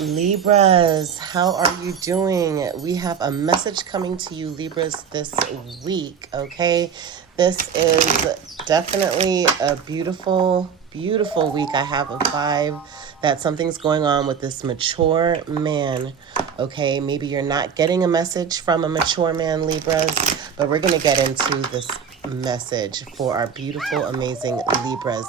Libras, how are you doing? We have a message coming to you, Libras, this week, okay? This is definitely a beautiful, beautiful week. I have a five that something's going on with this mature man, okay? Maybe you're not getting a message from a mature man, Libras, but we're going to get into this message for our beautiful, amazing Libras.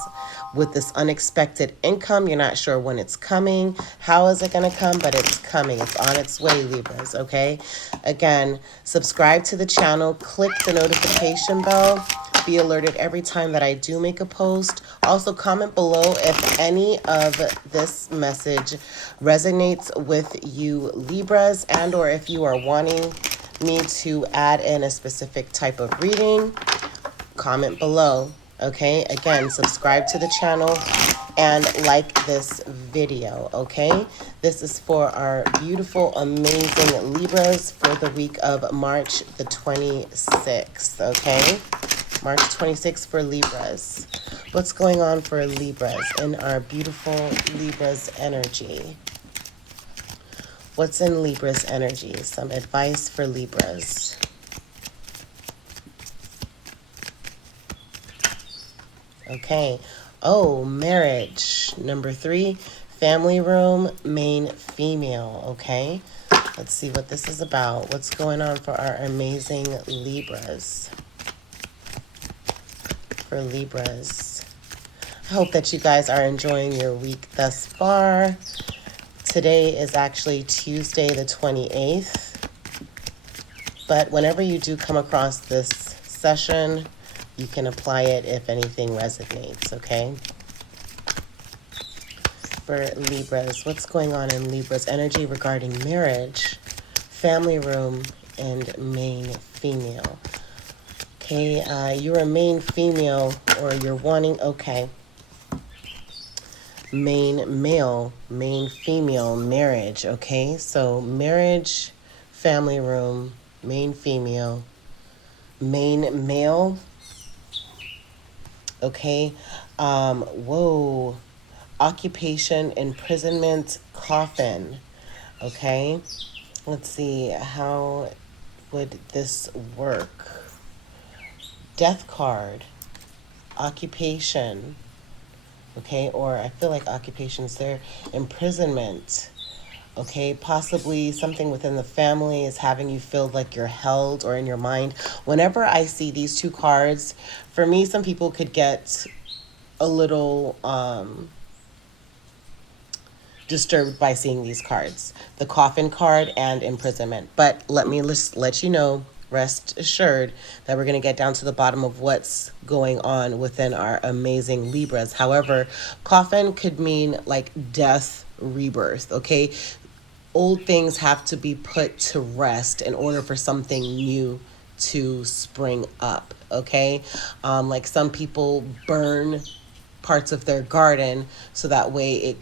With this unexpected income, you're not sure when it's coming. How is it going to come? But it's coming. It's on its way, Libras, okay? Again, subscribe to the channel. Click the notification bell. Be alerted every time that I do make a post. Also, comment below if any of this message resonates with you, Libras, and or if you are wanting me to add in a specific type of reading. Comment below. Okay, again, subscribe to the channel and like this video. Okay, this is for our beautiful, amazing Libras for the week of March the 26th. Okay, March 26th for Libras. What's going on for Libras in our beautiful Libras energy? What's in Libra's energy? Some advice for Libras. Okay. Oh, marriage. Number 3, family room, main female. Okay. Let's see what this is about. What's going on for our amazing Libras? For Libras. I hope that you guys are enjoying your week thus far. Today is actually Tuesday the 28th. But whenever you do come across this session, you can apply it if anything resonates, okay? For Libras, what's going on in Libra's energy regarding marriage, family room, and main female? Okay, you're a main female or you're wanting, okay. Main male, main female, marriage, okay? So marriage, family room, main female, main male. Okay. Whoa. Occupation, imprisonment, coffin. Okay. Let's see. How would this work? Death card. Occupation. Okay. Or I feel like occupation's there. Imprisonment. Okay, possibly something within the family is having you feel like you're held or in your mind. Whenever I see these two cards, for me, some people could get a little disturbed by seeing these cards. The coffin card and imprisonment. But let me let you know, rest assured that we're going to get down to the bottom of what's going on within our amazing Libras. However, coffin could mean like death, rebirth, okay? Old things have to be put to rest in order for something new to spring up, okay? Like some people burn parts of their garden so that way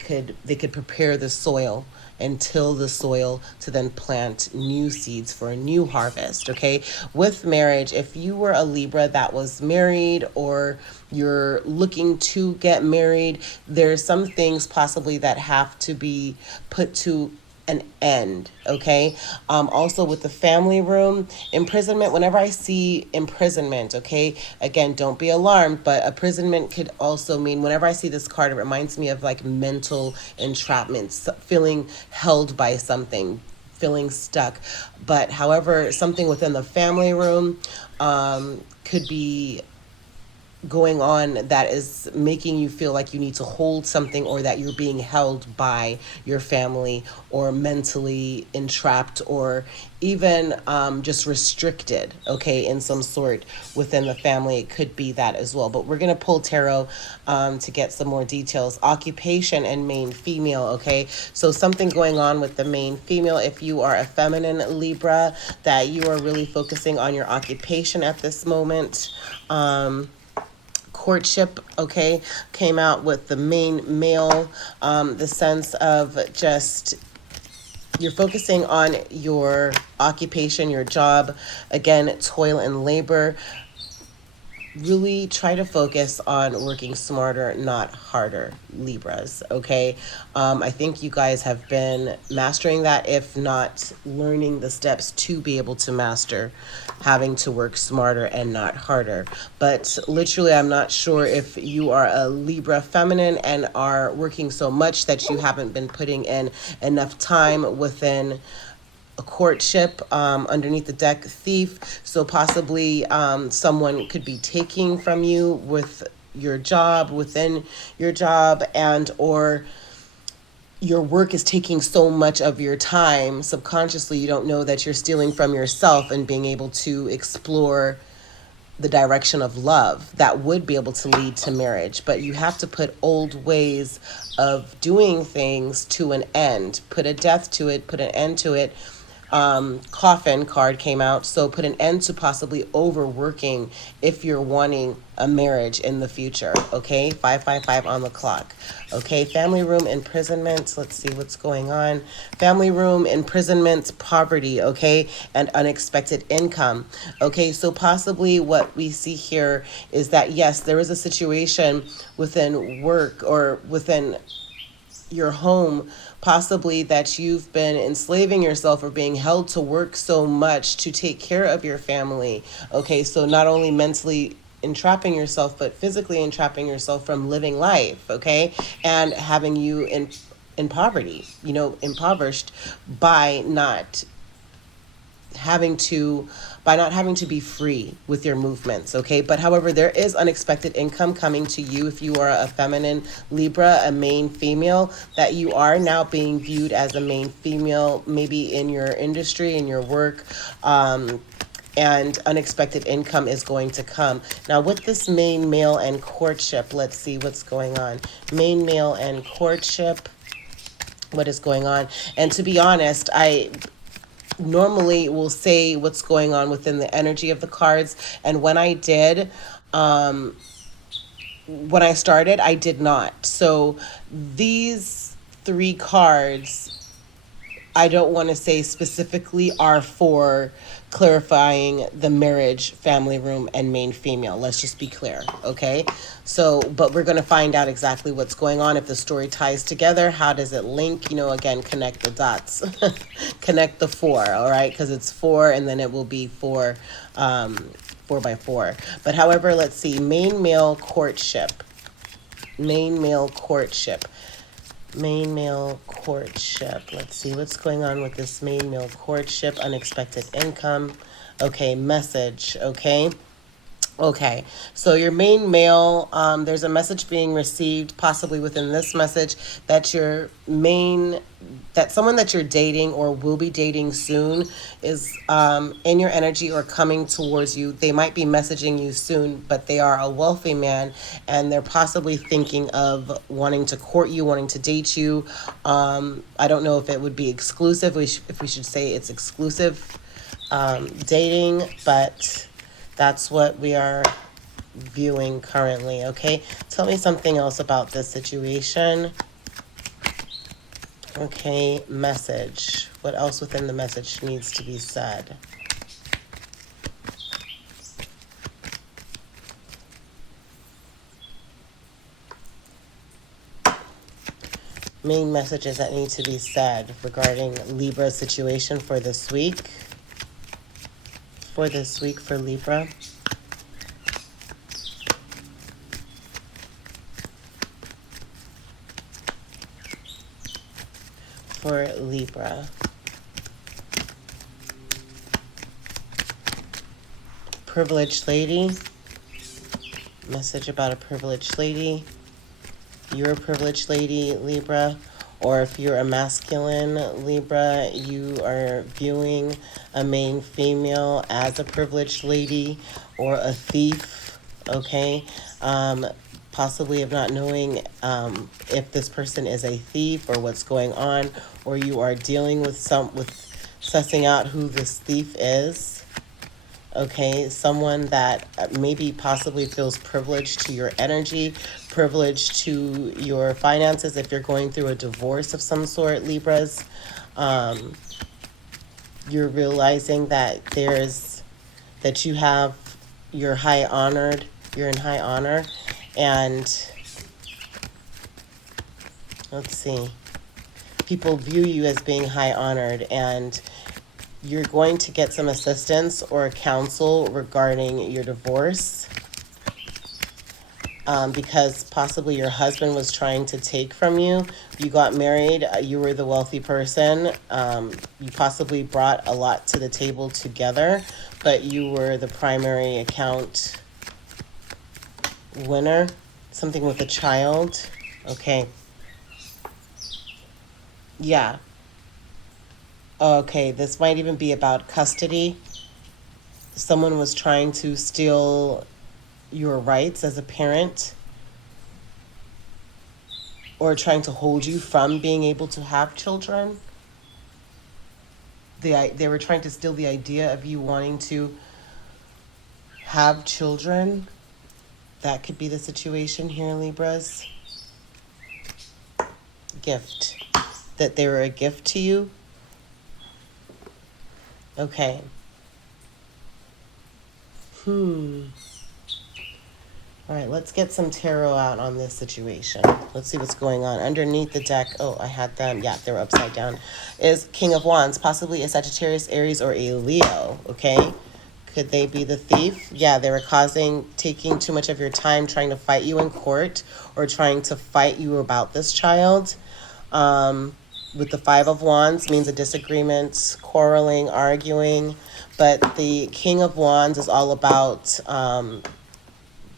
they could prepare the soil and till the soil to then plant new seeds for a new harvest, okay? With marriage, if you were a Libra that was married or you're looking to get married, there's some things possibly that have to be put to an end, okay? Also with the family room, imprisonment, whenever I see imprisonment, okay, again, don't be alarmed, but imprisonment could also mean, whenever I see this card, it reminds me of like mental entrapment, feeling held by something, feeling stuck. But however, something within the family room could be going on that is making you feel like you need to hold something or that you're being held by your family or mentally entrapped or even just restricted, okay, in some sort within the family. It could be that as well. But we're going to pull tarot to get some more details. Occupation and main female, okay? So something going on with the main female. If you are a feminine Libra, that you are really focusing on your occupation at this moment. Courtship, okay, came out with the main male, the sense of just you're focusing on your occupation, your job, again, toil and labor. really try to focus on working smarter, not harder, Libras, okay? I think you guys have been mastering that, if not learning the steps to be able to master having to work smarter and not harder. But literally, I'm not sure if you are a Libra feminine and are working so much that you haven't been putting in enough time within a courtship, underneath the deck, thief. So possibly someone could be taking from you with your job, within your job, and or your work is taking so much of your time subconsciously you don't know that you're stealing from yourself and being able to explore the direction of love that would be able to lead to marriage. But you have to put old ways of doing things to an end, put a death to it, put an end to it. Coffin card came out, so put an end to possibly overworking if you're wanting a marriage in the future. Okay, 555 on the clock. Okay, family room imprisonment. Let's see what's going on. Family room imprisonment, poverty. Okay, and unexpected income. Okay, so possibly what we see here is that yes, there is a situation within work or within your home, possibly that you've been enslaving yourself or being held to work so much to take care of your family. Okay, so not only mentally entrapping yourself, but physically entrapping yourself from living life, okay, and having you in poverty, impoverished by not having to be free with your movements, okay? But however, there is unexpected income coming to you if you are a feminine Libra, a main female, that you are now being viewed as a main female, maybe in your industry, in your work, and unexpected income is going to come. Now, with this main male and courtship, let's see what's going on. Main male and courtship, what is going on? And to be honest, I normally will say what's going on within the energy of the cards. And when I did, when I started, I did not. So these three cards, I don't want to say specifically are for clarifying the marriage, family room, and main female. Let's just be clear, okay? So, but we're going to find out exactly what's going on. If the story ties together, how does it link? Again, connect the dots. Connect the four, all right? Because it's four, and then it will be four by four. But however, let's see. Main male courtship. Main male courtship. Main male courtship. Let's see what's going on with this main male courtship. Unexpected income. Okay, message. Okay, so your main male, there's a message being received, possibly within this message, that someone that you're dating or will be dating soon is in your energy or coming towards you. They might be messaging you soon, but they are a wealthy man, and they're possibly thinking of wanting to court you, wanting to date you. I don't know if it would be exclusive, if we should say it's exclusive dating, but that's what we are viewing currently, okay? Tell me something else about this situation. Okay, message. What else within the message needs to be said? Main messages that need to be said regarding Libra's situation for this week. For Libra. For Libra. Privileged lady. Message about a privileged lady. You're a privileged lady, Libra. Or if you're a masculine Libra, you are viewing a main female as a privileged lady or a thief, okay? Possibly of not knowing if this person is a thief or what's going on, or you are dealing with sussing out who this thief is. Okay, someone that maybe possibly feels privileged to your energy, privileged to your finances if you're going through a divorce of some sort, Libras. You're realizing that you're high honored You're in high honor. And let's see. People view you as being high honored, and you're going to get some assistance or counsel regarding your divorce. Because possibly your husband was trying to take from you. You got married, you were the wealthy person. You possibly brought a lot to the table together, but you were the primary account winner. Something with a child. Okay. Yeah. Okay, this might even be about custody. Someone was trying to steal your rights as a parent, or trying to hold you from being able to have children. They were trying to steal the idea of you wanting to have children. That could be the situation here, Libras. Gift. That they were a gift to you. Okay. All right, let's get some tarot out on this situation. Let's see what's going on. Underneath the deck, oh, I had them. Yeah, they were upside down. Is King of Wands, possibly a Sagittarius, Aries, or a Leo, okay? Could they be the thief? Yeah, they were taking too much of your time trying to fight you in court or trying to fight you about this child. With the Five of Wands means a disagreement, quarreling, arguing. But the King of Wands is all about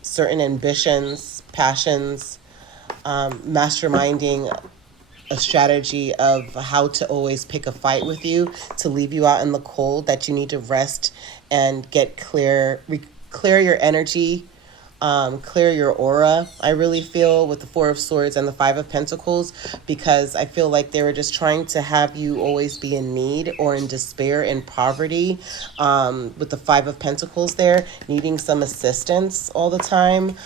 certain ambitions, passions, masterminding a strategy of how to always pick a fight with you, to leave you out in the cold, that you need to rest and get clear your energy, clear your aura, I really feel, with the Four of Swords and the Five of Pentacles, because I feel like they were just trying to have you always be in need or in despair, in poverty, with the Five of Pentacles there, needing some assistance all the time.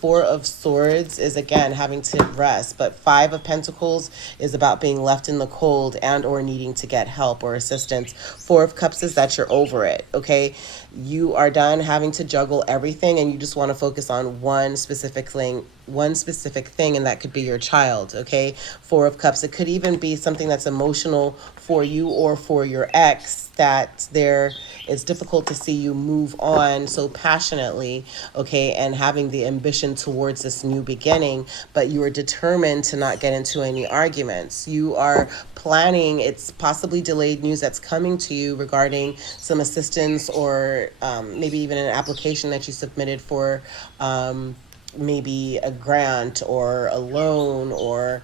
Four of Swords is, again, having to rest, but Five of Pentacles is about being left in the cold and or needing to get help or assistance. Four of Cups is that you're over it, okay? You are done having to juggle everything and you just want to focus on one specific thing, and that could be your child, okay? Four of Cups, it could even be something that's emotional for you or for your ex, that it's difficult to see you move on so passionately, okay, and having the ambition towards this new beginning, but you are determined to not get into any arguments. You are planning, it's possibly delayed news that's coming to you regarding some assistance, or maybe even an application that you submitted for maybe a grant or a loan, or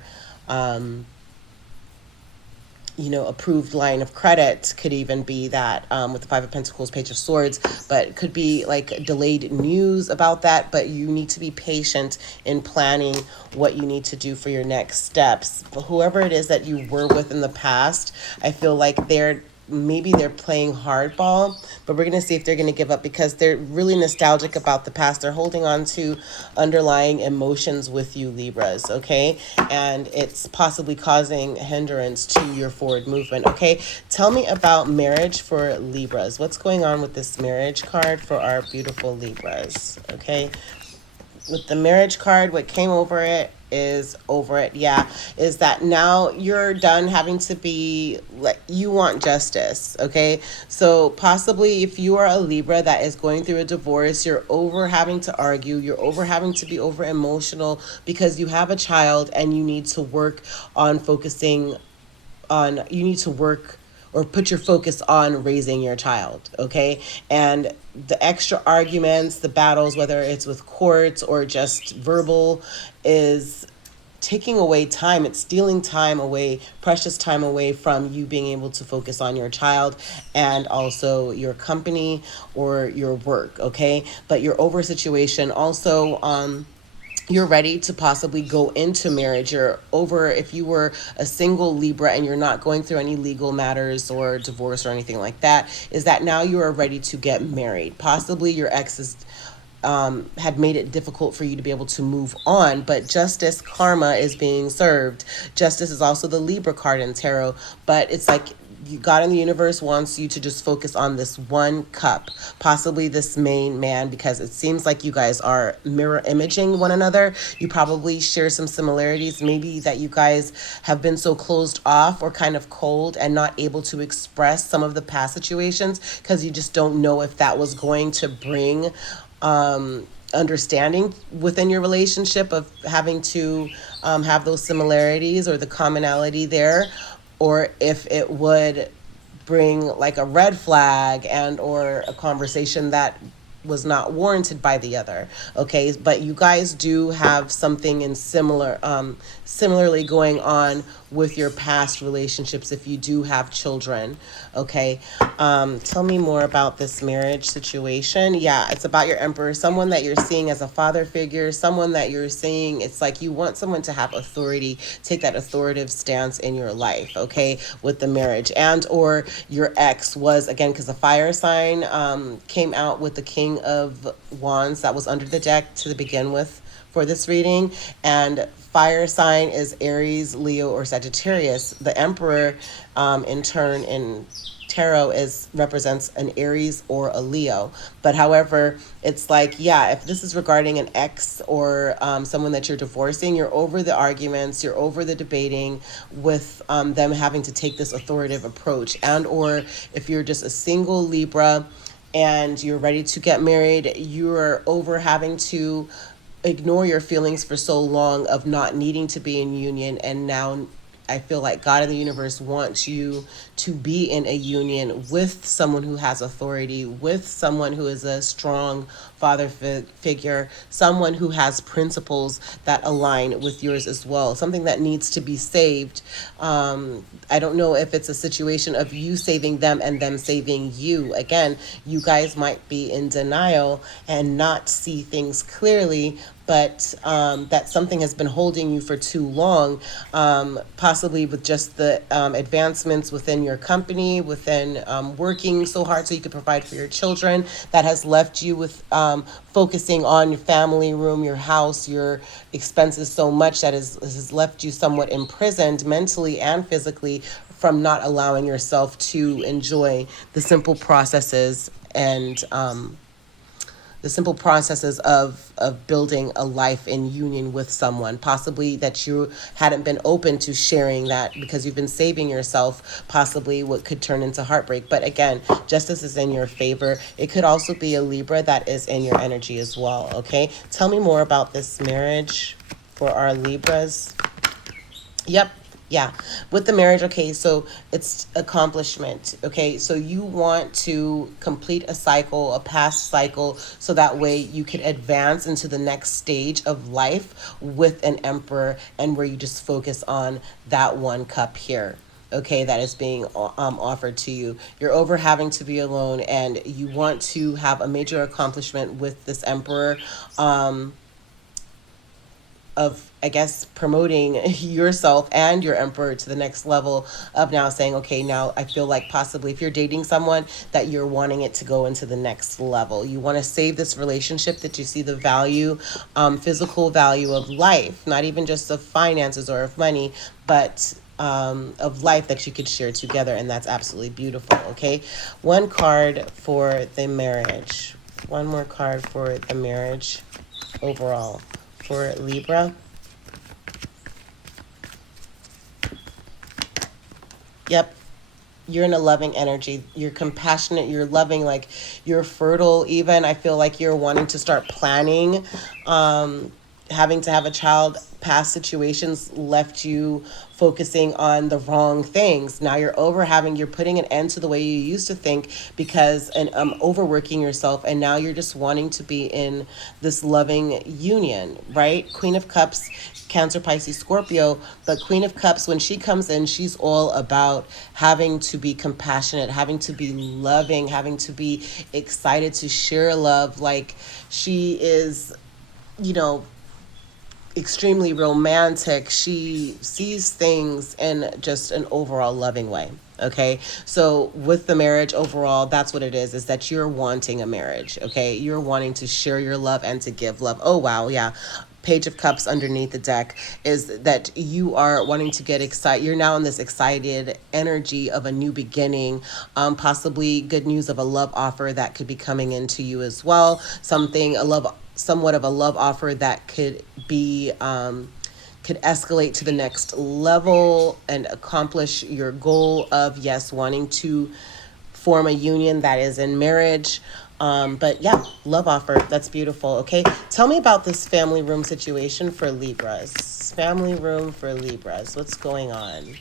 approved line of credit. Could even be that, with the Five of Pentacles, Page of Swords, but it could be like delayed news about that, but you need to be patient in planning what you need to do for your next steps. But whoever it is that you were with in the past, I feel like maybe they're playing hardball, but we're going to see if they're going to give up, because they're really nostalgic about the past. They're holding on to underlying emotions with you, Libras, okay? And it's possibly causing hindrance to your forward movement, okay? Tell me about marriage for Libras. What's going on with this marriage card for our beautiful Libras, okay? With the marriage card, what came over it is that now you're done having to be like, you want justice, okay? So possibly if you are a Libra that is going through a divorce, you're over having to argue, you're over having to be over emotional because you have a child, and you need to work on or put your focus on raising your child, okay? And the extra arguments, the battles, whether it's with courts or just verbal, is taking away time. It's stealing time away, precious time away from you being able to focus on your child and also your company or your work, okay? But your over situation also, you're ready to possibly go into marriage. You're over, if you were a single Libra and you're not going through any legal matters or divorce or anything like that, is that now you are ready to get married. Possibly your ex had made it difficult for you to be able to move on, but justice, karma is being served. Justice is also the Libra card in tarot, but it's like God in the universe wants you to just focus on this one cup, possibly this main man, because it seems like you guys are mirror imaging one another. You probably share some similarities, maybe that you guys have been so closed off or kind of cold and not able to express some of the past situations because you just don't know if that was going to bring understanding within your relationship, of having to have those similarities or the commonality there, or if it would bring like a red flag and or a conversation that was not warranted by the other. Okay, but you guys do have something in similarly going on with your past relationships if you do have children. Okay, tell me more about this marriage situation. Yeah, it's about your emperor, someone that you're seeing as a father figure, someone that you're seeing, it's like you want someone to have authority, take that authoritative stance in your life. Okay, with the marriage, and or your ex was, again, because the fire sign came out with the King of Wands that was under the deck to begin with for this reading. And fire sign is Aries, Leo, or Sagittarius. The Emperor, in turn, in tarot represents an Aries or a Leo. But however, it's like, yeah, if this is regarding an ex or someone that you're divorcing, you're over the arguments, you're over the debating with them having to take this authoritative approach. And or if you're just a single Libra and you're ready to get married, you're over having to ignore your feelings for so long of not needing to be in union, and now I feel like God in the universe wants you to be in a union with someone who has authority, with someone who is a strong father figure, someone who has principles that align with yours as well, something that needs to be saved. I don't know if it's a situation of you saving them and them saving you. Again, you guys might be in denial and not see things clearly, but that something has been holding you for too long, possibly with just the advancements within your company, within working so hard so you could provide for your children, that has left you with focusing on your family room, your house, your expenses so much that has left you somewhat imprisoned mentally and physically from not allowing yourself to enjoy the simple processes and of building a life in union with someone, possibly that you hadn't been open to sharing that because you've been saving yourself, possibly what could turn into heartbreak. But again, justice is in your favor. It could also be a Libra that is in your energy as well. Okay, tell me more about this marriage for our Libras. Yep. Yeah, with the marriage, okay, so it's accomplishment, okay? So you want to complete a cycle, a past cycle, so that way you can advance into the next stage of life with an emperor, and where you just focus on that one cup here. Okay, that is being offered to you. You're over having to be alone, and you want to have a major accomplishment with this emperor. Of, I guess, promoting yourself and your emperor to the next level of now saying, okay, now I feel like possibly if you're dating someone that you're wanting it to go into the next level. You want to save this relationship, that you see the value, physical value of life, not even just of finances or of money, but of life that you could share together. And that's absolutely beautiful. Okay. One card for the marriage. One more card for the marriage overall. For Libra. Yep. You're in a loving energy. You're compassionate. You're loving. Like, you're fertile even. I feel like you're wanting to start planning. Having to have a child, past situations left you focusing on the wrong things. Now you're putting an end to the way you used to think because and overworking yourself, and now you're just wanting to be in this loving union, right? Queen of Cups, Cancer, Pisces, Scorpio. But Queen of Cups, when she comes in, she's all about having to be compassionate, having to be loving, having to be excited to share love. Like, she is, extremely romantic. She sees things in just an overall loving way. Okay, so with the marriage overall, that's what it is that you're wanting a marriage. Okay, you're wanting to share your love and to give love. Oh wow, yeah. Page of Cups underneath the deck is that you are wanting to get excited. You're now in this excited energy of a new beginning, possibly good news of a love offer that could be coming into you as well. Somewhat of a love offer that could escalate to the next level and accomplish your goal of, yes, wanting to form a union that is in marriage. But yeah, love offer. That's beautiful. Okay. Tell me about this family room situation for Libras. Family room for Libras. What's going on?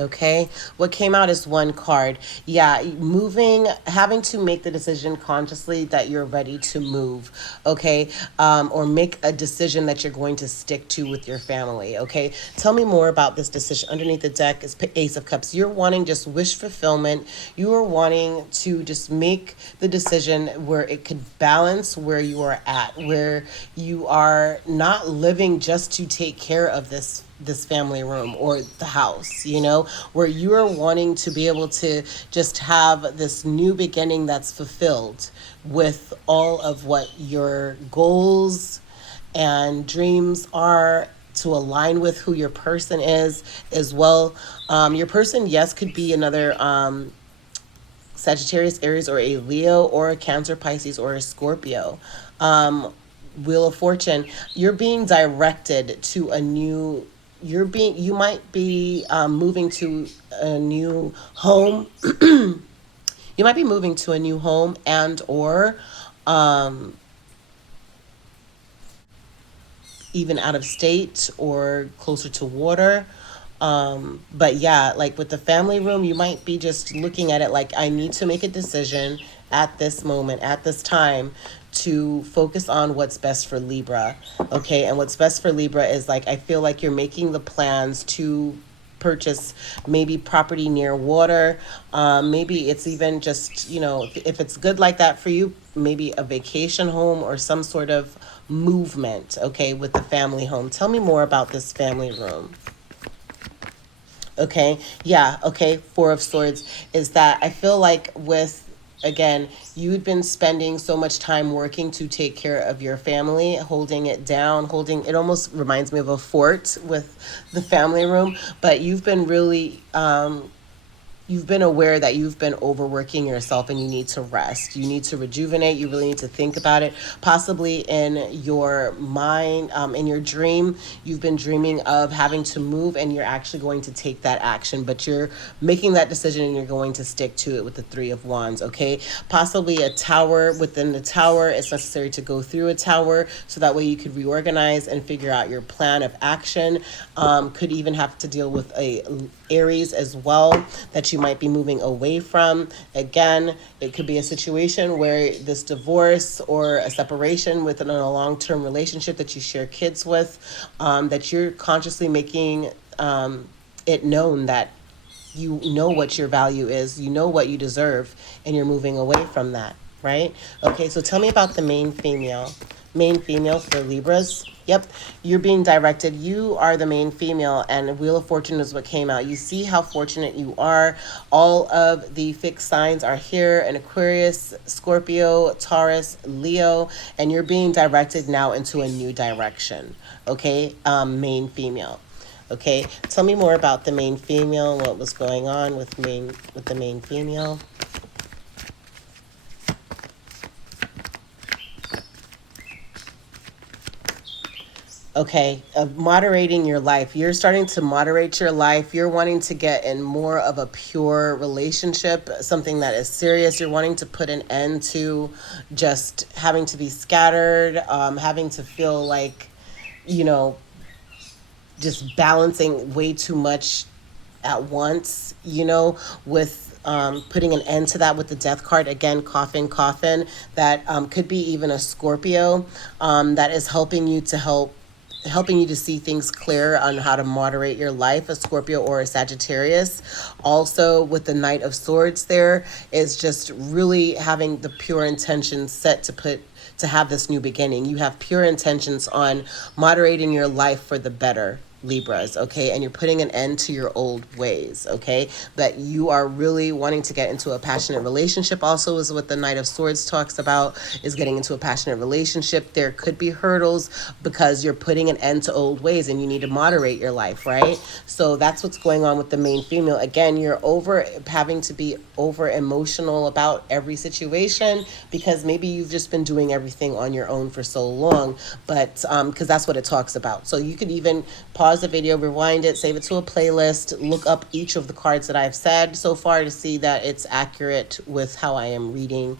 Okay. What came out is one card. Yeah, moving, having to make the decision consciously that you're ready to move. Okay. Or make a decision that you're going to stick to with your family. Okay. Tell me more about this decision. Underneath the deck is Ace of Cups. You're wanting just wish fulfillment. You are wanting to just make the decision where it could balance where you are at, where you are not living just to take care of this family room or the house, where you are wanting to be able to just have this new beginning that's fulfilled with all of what your goals and dreams are, to align with who your person is as well. Your person, yes, could be another Sagittarius, Aries, or a Leo, or a Cancer, Pisces, or a Scorpio. Wheel of Fortune, you're being directed to a new, you might be moving to a new home. You might be moving to a new home, and or even out of state or closer to water. But yeah, like with the family room, you might be just looking at it like, I need to make a decision at this moment, at this time, to focus on what's best for Libra. Okay. And what's best for Libra is, like, I feel like you're making the plans to purchase maybe property near water. Maybe it's even just, if it's good like that for you, maybe a vacation home or some sort of movement, okay, with the family home. Tell me more about this family room. Okay. Yeah. Okay. Four of Swords is that I feel like again, you'd been spending so much time working to take care of your family, holding it down, it almost reminds me of a fort with the family room, but you've been aware that you've been overworking yourself and you need to rest. You need to rejuvenate. You really need to think about it. Possibly in your mind, in your dream, you've been dreaming of having to move and you're actually going to take that action, but you're making that decision and you're going to stick to it with the Three of Wands, okay? Possibly a tower. Within the tower, it's necessary to go through a tower so that way you could reorganize and figure out your plan of action. Could even have to deal with a Aries as well that you might be moving away from. Again, it could be a situation where this divorce or a separation within a long-term relationship that you share kids with, that you're consciously making it known that you know what your value is, you know what you deserve, and you're moving away from that, right? Okay, so tell me about the main female. Main female for Libras. Yep, you're being directed. You are the main female, and Wheel of Fortune is what came out. You see how fortunate you are. All of the fixed signs are here: an Aquarius, Scorpio, Taurus, Leo, and you're being directed now into a new direction. Okay, main female. Okay, tell me more about the main female. What was going on with the main female? Okay, of moderating your life. You're starting to moderate your life. You're wanting to get in more of a pure relationship, something that is serious. You're wanting to put an end to just having to be scattered, having to feel like, you know, just balancing way too much at once, with putting an end to that with the Death card. Again, coffin, that could be even a Scorpio, that is helping you to see things clear on how to moderate your life, a Scorpio or a Sagittarius. Also, with the Knight of Swords, there is just really having the pure intention set to have this new beginning. You have pure intentions on moderating your life for the better. Libras, okay? And you're putting an end to your old ways, okay? That you are really wanting to get into a passionate relationship, also, is what the Knight of Swords talks about, is getting into a passionate relationship. There could be hurdles because you're putting an end to old ways and you need to moderate your life, right? So that's what's going on with the main female. Again, you're over having to be over emotional about every situation because maybe you've just been doing everything on your own for so long, but because that's what it talks about. So you could even pause the video, rewind it, save it to a playlist, look up each of the cards that I've said so far to see that it's accurate with how I am reading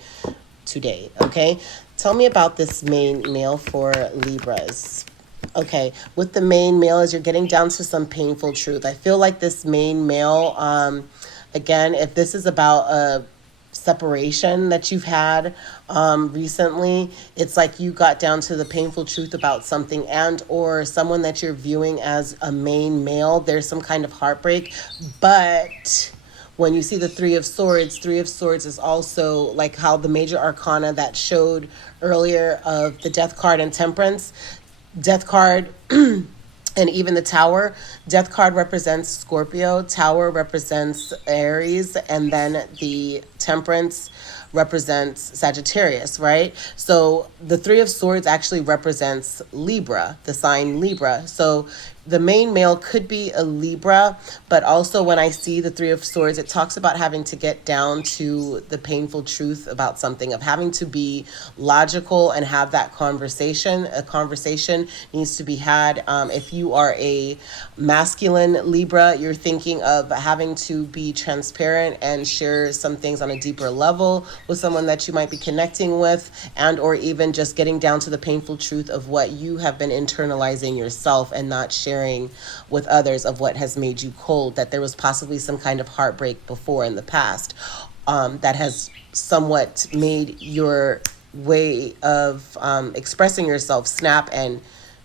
today, okay? Tell me about this main male for Libras. Okay, with the main male, as you're getting down to some painful truth, I feel like this main male, again, if this is about a separation that you've had recently, it's like you got down to the painful truth about something, and or someone that you're viewing as a main male, there's some kind of heartbreak. But when you see the Three of Swords is also like how the major arcana that showed earlier of the Death card and Temperance. Death card and even the Tower. Death card represents Scorpio, Tower represents Aries, and then the Temperance represents Sagittarius, right? So the Three of Swords actually represents Libra, the sign Libra. So the main male could be a Libra, but also when I see the Three of Swords, it talks about having to get down to the painful truth about something, of having to be logical and have that conversation. A conversation needs to be had. If you are a masculine Libra, you're thinking of having to be transparent and share some things on a deeper level with someone that you might be connecting with, and or even just getting down to the painful truth of what you have been internalizing yourself and not sharing with others, of what has made you cold, that there was possibly some kind of heartbreak before in the past, that has somewhat made your way of expressing yourself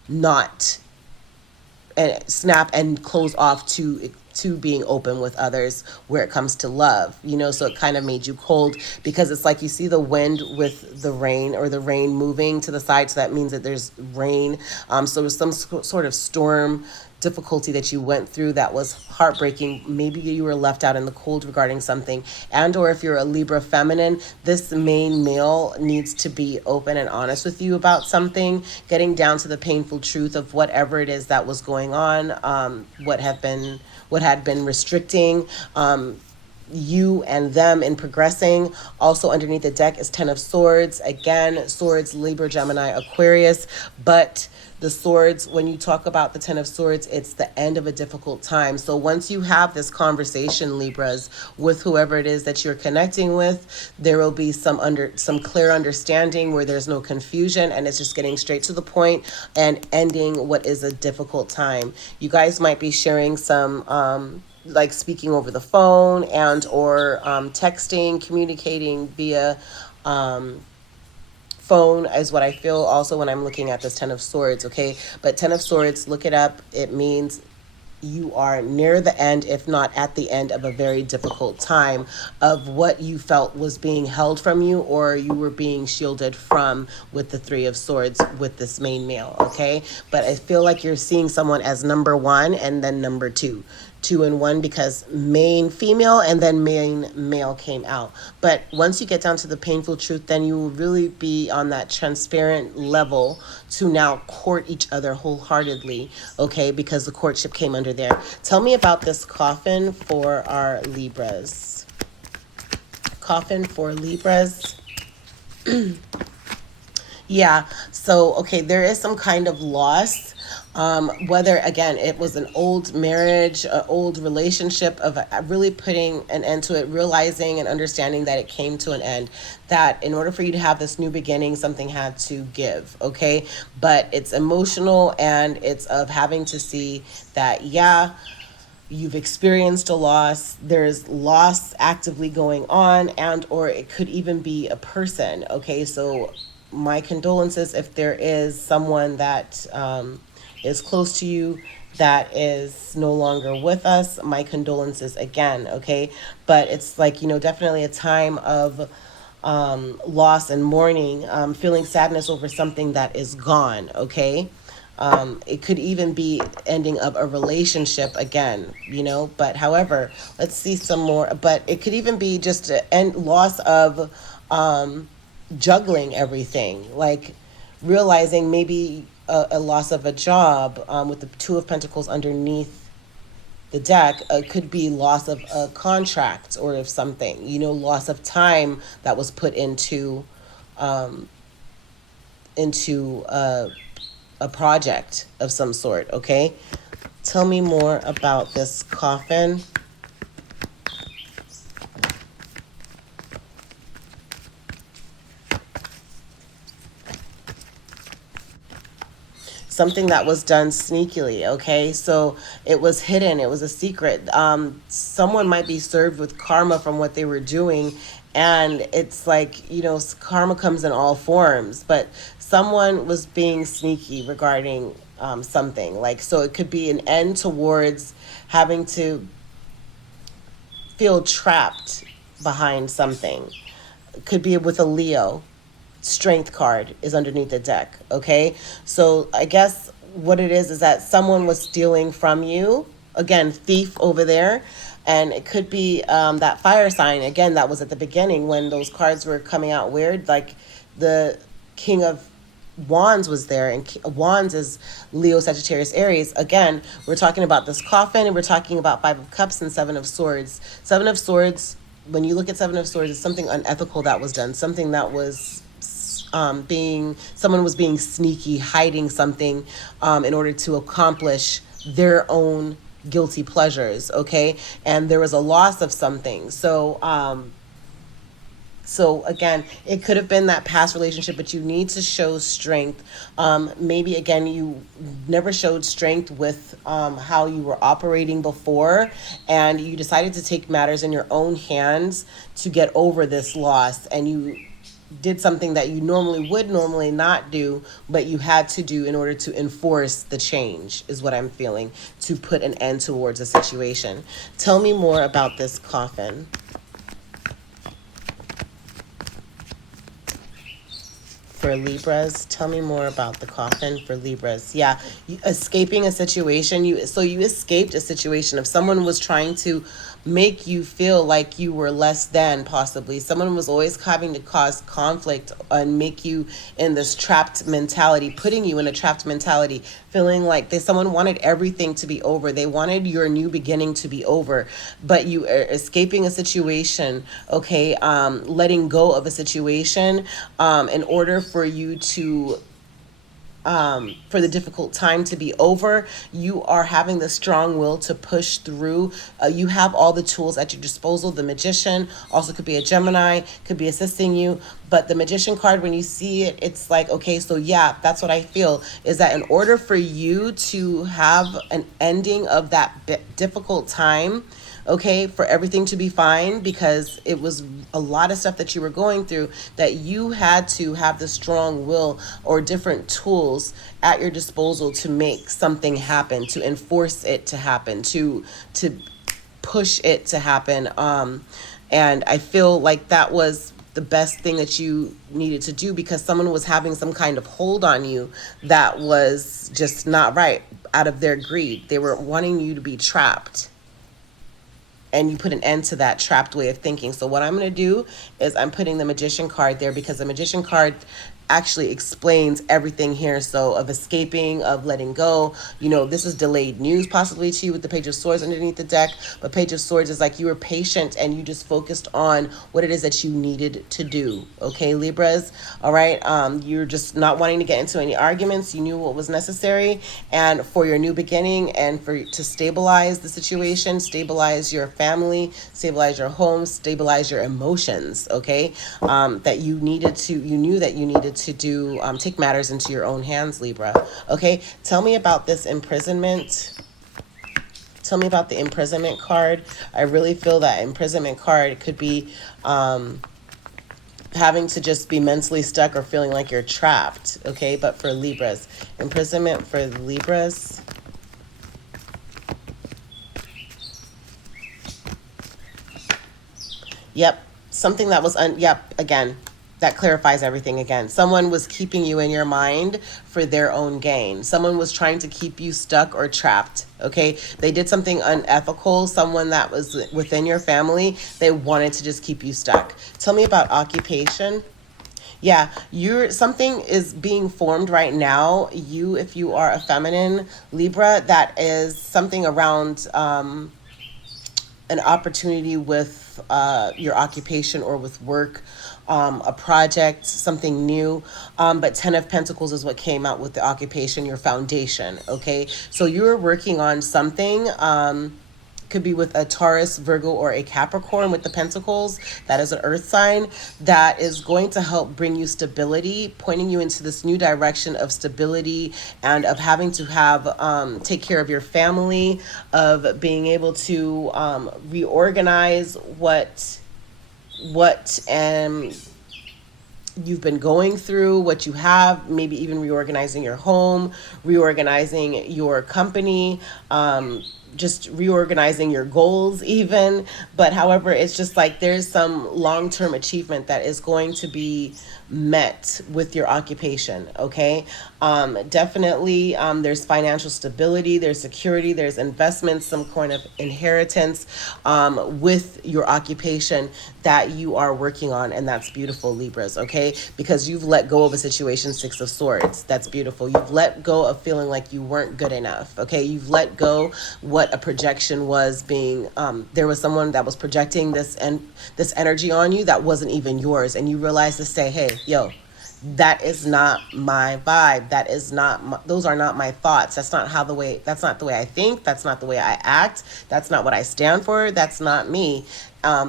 not snap and close off to being open with others where it comes to love, so it kind of made you cold, because it's like you see the wind with the rain, or the rain moving to the side, so that means that there's rain. So there's some sort of storm difficulty that you went through that was heartbreaking. Maybe you were left out in the cold regarding something, and or if you're a Libra feminine, this main male needs to be open and honest with you about something, getting down to the painful truth of whatever it is that was going on, what had been restricting you and them in progressing. Also underneath the deck is Ten of Swords. Again, Swords, Libra, Gemini, Aquarius. But the swords, when you talk about the Ten of Swords, it's the end of a difficult time. So once you have this conversation, Libras, with whoever it is that you're connecting with, there will be some clear understanding where there's no confusion, and it's just getting straight to the point and ending what is a difficult time. You guys might be sharing some like speaking over the phone and or texting, communicating via phone is what I feel also when I'm looking at this Ten of Swords, okay? But Ten of Swords, look it up. It means you are near the end, if not at the end, of a very difficult time of what you felt was being held from you, or you were being shielded from, with the Three of Swords with this main male, okay? But I feel like you're seeing someone as number one and then number two. Two and one, because main female and then main male came out. But once you get down to the painful truth, then you will really be on that transparent level to now court each other wholeheartedly, okay? Because the courtship came under there. Tell me about this coffin for our Libras. Coffin for Libras. Yeah, so, okay, there is some kind of loss. Whether, again, it was an old marriage, an old relationship, of really putting an end to it, realizing and understanding that it came to an end, that in order for you to have this new beginning, something had to give, okay? But it's emotional, and it's of having to see that, yeah, you've experienced a loss, there's loss actively going on, and or it could even be a person, okay? So my condolences if there is someone that is close to you that is no longer with us. My condolences again, okay? But it's like, definitely a time of loss and mourning, feeling sadness over something that is gone, okay? It could even be ending of a relationship again, you know. But however, let's see some more. But it could even be just an end loss of juggling everything, like realizing maybe a loss of a job, with the Two of Pentacles underneath the deck. It could be loss of a contract or of something, you know, loss of time that was put um, into a project of some sort. Okay, tell me more about this coffin. Something that was done sneakily. Okay, so it was hidden, it was a secret. Someone might be served with karma from what they were doing, and it's like, you know, karma comes in all forms, but someone was being sneaky regarding something, like, so it could be an end towards having to feel trapped behind something. It could be with a Leo. Strength card is underneath the deck. Okay, so I guess what it is that someone was stealing from you. Again, thief over there. And it could be that fire sign again that was at the beginning when those cards were coming out weird, like the King of Wands was there, and Wands is Leo, Sagittarius, Aries. Again, we're talking about this coffin, and we're talking about Five of Cups and Seven of Swords. Seven of Swords, when you look at Seven of Swords, it's something unethical that was done, something that was someone was being sneaky, hiding something in order to accomplish their own guilty pleasures. Okay, and there was a loss of something. So again, it could have been that past relationship, but you need to show strength. Maybe again, you never showed strength with how you were operating before, and you decided to take matters in your own hands to get over this loss, and you did something that you normally not do, but you had to do in order to enforce the change, is what I'm feeling, to put an end towards a situation. Tell me more about this coffin. For Libras, tell me more about the coffin for Libras. Yeah, escaping a situation. You escaped a situation. If someone was trying to make you feel like you were less than, possibly someone was always having to cause conflict and make you in this trapped mentality, putting you in a trapped mentality, feeling like someone wanted everything to be over. They wanted your new beginning to be over, but you are escaping a situation. Okay, letting go of a situation in order for you to for the difficult time to be over. You are having the strong will to push through. You have all the tools at your disposal. The Magician also could be a Gemini, could be assisting you. But the Magician card, when you see it, it's like, okay, so yeah, that's what I feel, is that in order for you to have an ending of that difficult time, okay, for everything to be fine, because it was a lot of stuff that you were going through, that you had to have the strong will or different tools at your disposal to make something happen, to enforce it to happen, to push it to happen. And I feel like that was the best thing that you needed to do, because someone was having some kind of hold on you that was just not right. Out of their greed, they were wanting you to be trapped, and you put an end to that trapped way of thinking. So what I'm going to do is I'm putting the Magician card there, because the Magician card actually explains everything here. So of escaping, of letting go, you know, this is delayed news possibly to you with the Page of Swords underneath the deck. But Page of Swords is like you were patient and you just focused on what it is that you needed to do. Okay, Libras. All right. You're just not wanting to get into any arguments. You knew what was necessary, and for your new beginning, and for to stabilize the situation, stabilize your family, stabilize your home, stabilize your emotions. Okay. That you knew that you needed to do, take matters into your own hands, Libra. Okay, tell me about this imprisonment. Tell me about the imprisonment card. I really feel that imprisonment card could be having to just be mentally stuck or feeling like you're trapped. Okay, but for Libras, imprisonment for Libras. Yep, something that was yep, again, that clarifies everything again. Someone was keeping you in your mind for their own gain. Someone was trying to keep you stuck or trapped. Okay, they did something unethical. Someone that was within your family, they wanted to just keep you stuck. Tell me about occupation. Yeah, you're something is being formed right now. You, if you are a feminine Libra, that is something around an opportunity with your occupation or with work, a project, something new. But Ten of Pentacles is what came out with the occupation, your foundation. Okay, so you're working on something. Could be with a Taurus, Virgo, or a Capricorn with the Pentacles. That is an earth sign that is going to help bring you stability, pointing you into this new direction of stability and of having to have take care of your family, of being able to reorganize what you've been going through, what you have, maybe even reorganizing your home, reorganizing your company, just reorganizing your goals even. But however, it's just like there's some long-term achievement that is going to be met with your occupation. Okay, definitely there's financial stability, there's security, there's investments, some kind of inheritance with your occupation that you are working on, and that's beautiful, Libras. Okay, because you've let go of a situation. Six of Swords, that's beautiful. You've let go of feeling like you weren't good enough. Okay, you've let go what a projection was being. There was someone that was projecting this energy on you that wasn't even yours, and you realize to say, hey, yo, that is not my vibe. That is not those are not my thoughts. That's not the way I think. That's not the way I act. That's not what I stand for. That's not me.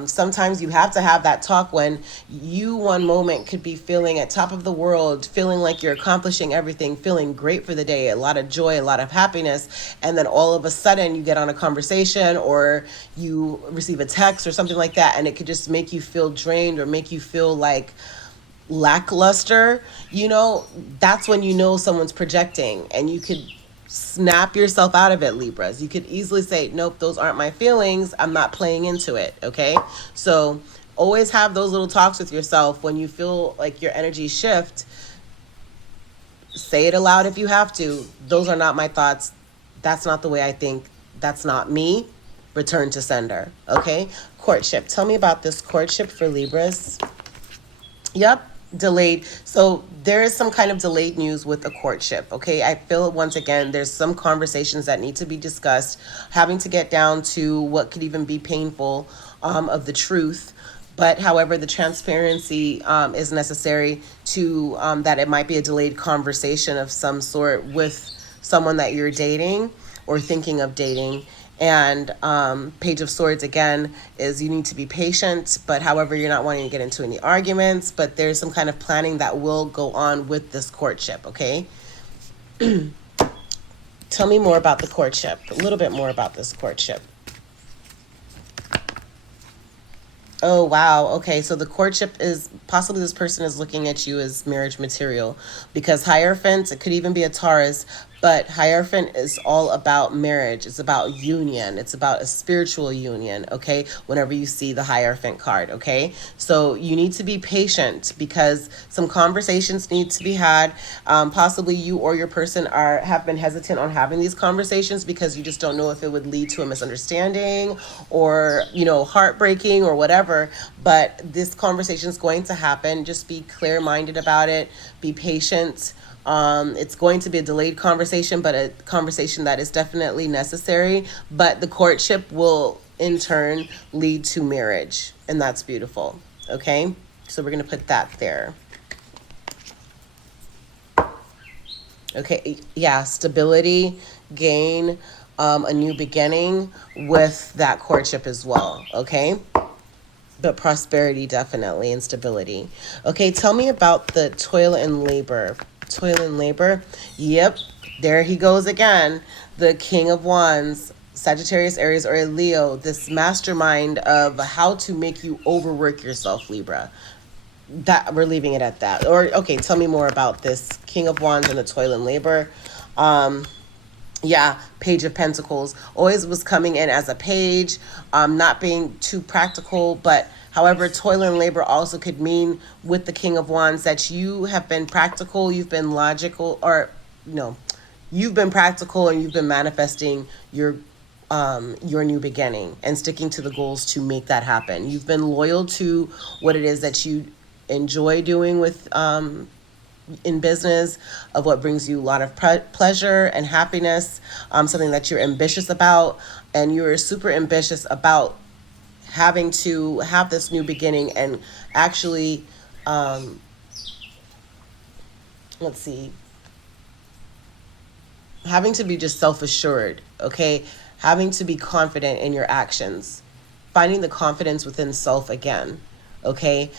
Sometimes you have to have that talk when you one moment could be feeling at top of the world, feeling like you're accomplishing everything, feeling great for the day, a lot of joy, a lot of happiness. And then all of a sudden you get on a conversation or you receive a text or something like that. And it could just make you feel drained or make you feel like lackluster. That's when you know someone's projecting, and you could snap yourself out of it, Libras. You could easily say, nope, those aren't my feelings. I'm not playing into it. Okay. So always have those little talks with yourself when you feel like your energy shift. Say it aloud if you have to. Those are not my thoughts. That's not the way I think. That's not me. Return to sender. Okay. Courtship. Tell me about this courtship for Libras. Yep. Delayed. So there is some kind of delayed news with a courtship. Okay, I feel once again there's some conversations that need to be discussed, having to get down to what could even be painful of the truth. But however, the transparency is necessary to that it might be a delayed conversation of some sort with someone that you're dating or thinking of dating. And Page of Swords, again, is you need to be patient, but however, you're not wanting to get into any arguments, but there's some kind of planning that will go on with this courtship, okay? Tell me more about the courtship, a little bit more about this courtship. Oh, wow. Okay, so the courtship is possibly this person is looking at you as marriage material, because Hierophant, it could even be a Taurus, but Hierophant is all about marriage. It's about union. It's about a spiritual union, okay? Whenever you see the Hierophant card, okay? So you need to be patient because some conversations need to be had. Possibly you or your person have been hesitant on having these conversations because you just don't know if it would lead to a misunderstanding or, heartbreaking or whatever. But this conversation is going to happen. Just be clear-minded about it. Be patient. It's going to be a delayed conversation, but a conversation that is definitely necessary. But the courtship will, in turn, lead to marriage. And that's beautiful. Okay? So we're going to put that there. Okay. Yeah. Stability, gain, a new beginning with that courtship as well. Okay? But prosperity, definitely, and stability. Okay, tell me about the toil and labor. Toil and labor. Yep, there he goes again. The King of Wands, Sagittarius, Aries, or a Leo. This mastermind of how to make you overwork yourself, Libra. That we're leaving it at that. Or okay, tell me more about this King of Wands and the toil and labor. Yeah, Page of Pentacles always was coming in as a page, not being too practical. But however, toil and labor also could mean with the King of Wands that you have been practical, you've been logical, or no, you've been practical and you've been manifesting your new beginning and sticking to the goals to make that happen. You've been loyal to what it is that you enjoy doing with in business, of what brings you a lot of pleasure and happiness, something that you're ambitious about, and you're super ambitious about having to have this new beginning and actually, let's see, having to be just self-assured, okay? Having to be confident in your actions, finding the confidence within self again, okay?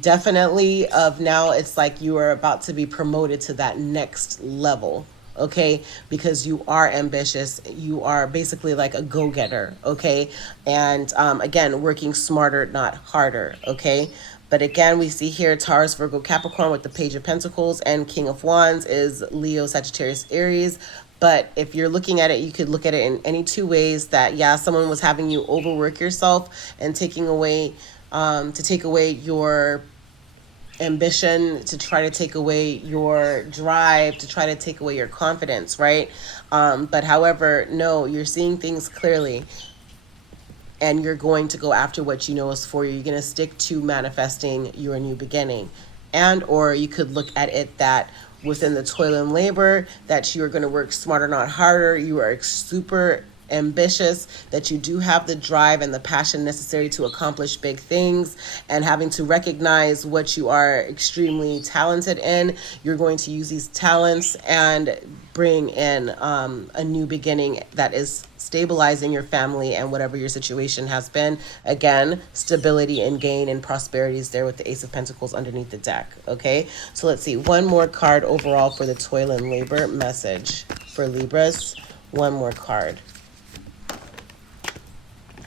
Definitely of now it's like you are about to be promoted to that next level, okay? Because you are ambitious, you are basically like a go-getter, okay? And again, working smarter, not harder, okay? But again, we see here Taurus, Virgo, Capricorn with the Page of Pentacles, and King of Wands is Leo, Sagittarius, Aries. But if you're looking at it, you could look at it in any two ways, that, yeah, someone was having you overwork yourself and taking away, to take away your ambition, to try to take away your drive, to try to take away your confidence, right? But however, no, you're seeing things clearly, and you're going to go after what you know is for you. You're going to stick to manifesting your new beginning. And or you could look at it that within the toil and labor, that you're going to work smarter, not harder. You are super ambitious, that you do have the drive and the passion necessary to accomplish big things, and having to recognize what you are extremely talented in. You're going to use these talents and bring in a new beginning that is stabilizing your family and whatever your situation has been. Again, stability and gain and prosperity is there with the Ace of Pentacles underneath the deck. Okay, so let's see, one more card overall for the toil and labor message for Libras. One more card.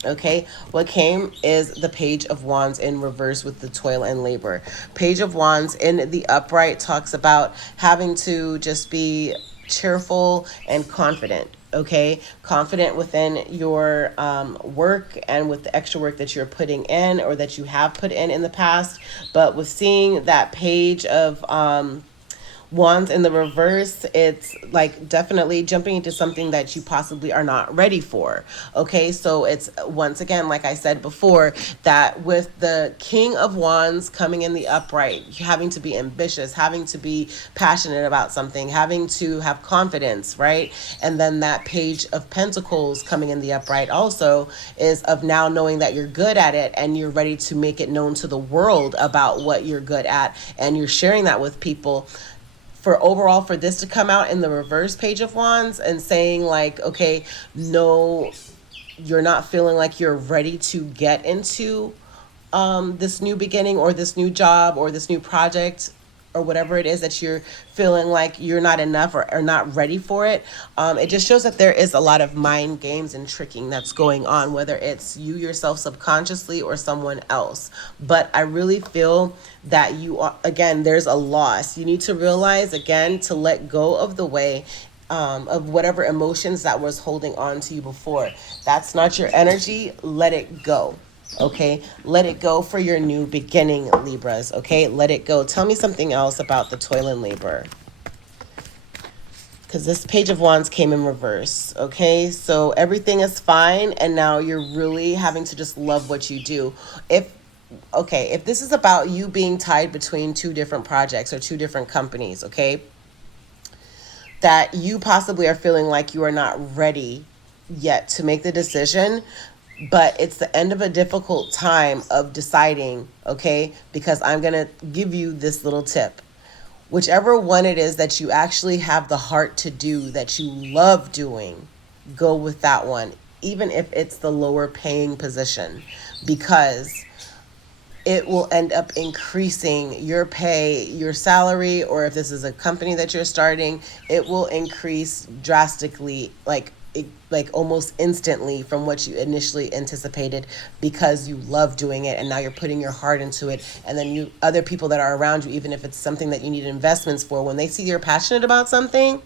Okay, what came is the Page of Wands in reverse with the toil and labor. Page of Wands in the upright talks about having to just be cheerful and confident. Okay, confident within your work and with the extra work that you're putting in or that you have put in the past. But with seeing that Page of Wands in the reverse, it's like definitely jumping into something that you possibly are not ready for. Okay, so it's once again, like I said before, that with the King of Wands coming in the upright, having to be ambitious, having to be passionate about something, having to have confidence, right? And then that Page of Pentacles coming in the upright also is of now knowing that you're good at it and you're ready to make it known to the world about what you're good at, and you're sharing that with people. For overall, for this to come out in the reverse Page of Wands and saying like, okay, no, you're not feeling like you're ready to get into this new beginning or this new job or this new project or whatever it is that you're feeling like you're not enough or not ready for it. It just shows that there is a lot of mind games and tricking that's going on, whether it's you yourself subconsciously or someone else. But I really feel that you are, again, there's a loss. You need to realize, again, to let go of the way of whatever emotions that was holding on to you before. That's not your energy. Let it go. Okay, let it go for your new beginning, Libras. Okay, let it go. Tell me something else about the toil and labor, because this Page of Wands came in reverse. Okay, so everything is fine, and now you're really having to just love what you do. If this is about you being tied between two different projects or two different companies, okay, that you possibly are feeling like you are not ready yet to make the decision, but it's the end of a difficult time of deciding, okay? Because I'm going to give you this little tip. Whichever one it is that you actually have the heart to do, that you love doing, go with that one, even if it's the lower paying position, because it will end up increasing your pay, your salary, or if this is a company that you're starting, it will increase drastically, like almost instantly from what you initially anticipated, because you love doing it and now you're putting your heart into it. And then other people that are around you, even if it's something that you need investments for, when they see you're passionate about something,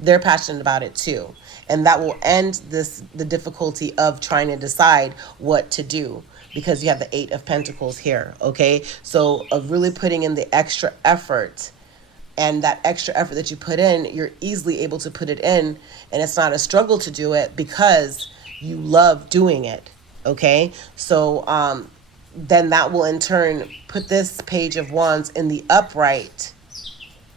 they're passionate about it too. And that will end the difficulty of trying to decide what to do, because you have the Eight of Pentacles here, okay? So of really putting in the extra effort, and that extra effort that you put in, you're easily able to put it in, and it's not a struggle to do it because you love doing it, okay? So then that will in turn put this Page of Wands in the upright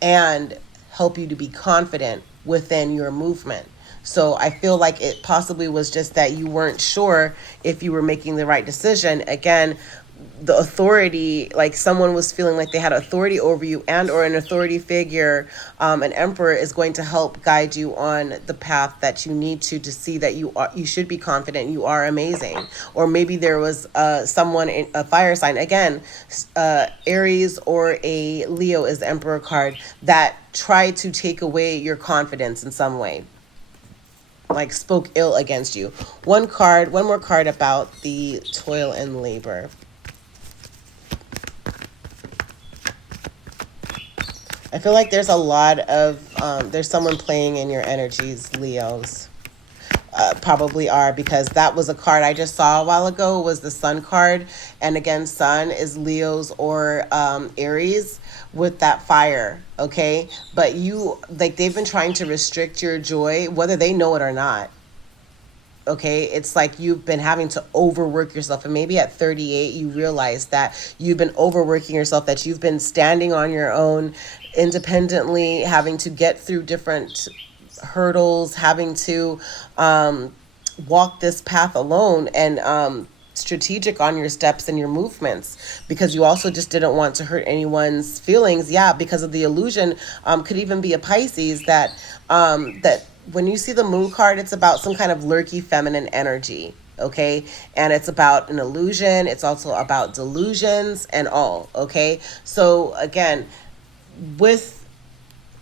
and help you to be confident within your movement. So I feel like it possibly was just that you weren't sure if you were making the right decision. Again, the authority, like someone was feeling like they had authority over you, and or an authority figure, an emperor, is going to help guide you on the path that you need to see that you should be confident, you are amazing. Or maybe there was someone in a fire sign, again, Aries or a Leo is the emperor card, that tried to take away your confidence in some way, like spoke ill against you. One more card about the toil and labor. I feel like there's a lot of, there's someone playing in your energies, Leos. Probably are, because that was a card I just saw a while ago, was the Sun card. And again, Sun is Leos or Aries with that fire, okay? But you, like, they've been trying to restrict your joy, whether they know it or not. Okay, it's like you've been having to overwork yourself, and maybe at 38 you realize that you've been overworking yourself, that you've been standing on your own independently, having to get through different hurdles, having to walk this path alone, and strategic on your steps and your movements, because you also just didn't want to hurt anyone's feelings. Yeah, because of the illusion, could even be a Pisces, that that when you see the Moon card, it's about some kind of lurky feminine energy, okay? And it's about an illusion. It's also about delusions and all, okay? So again, with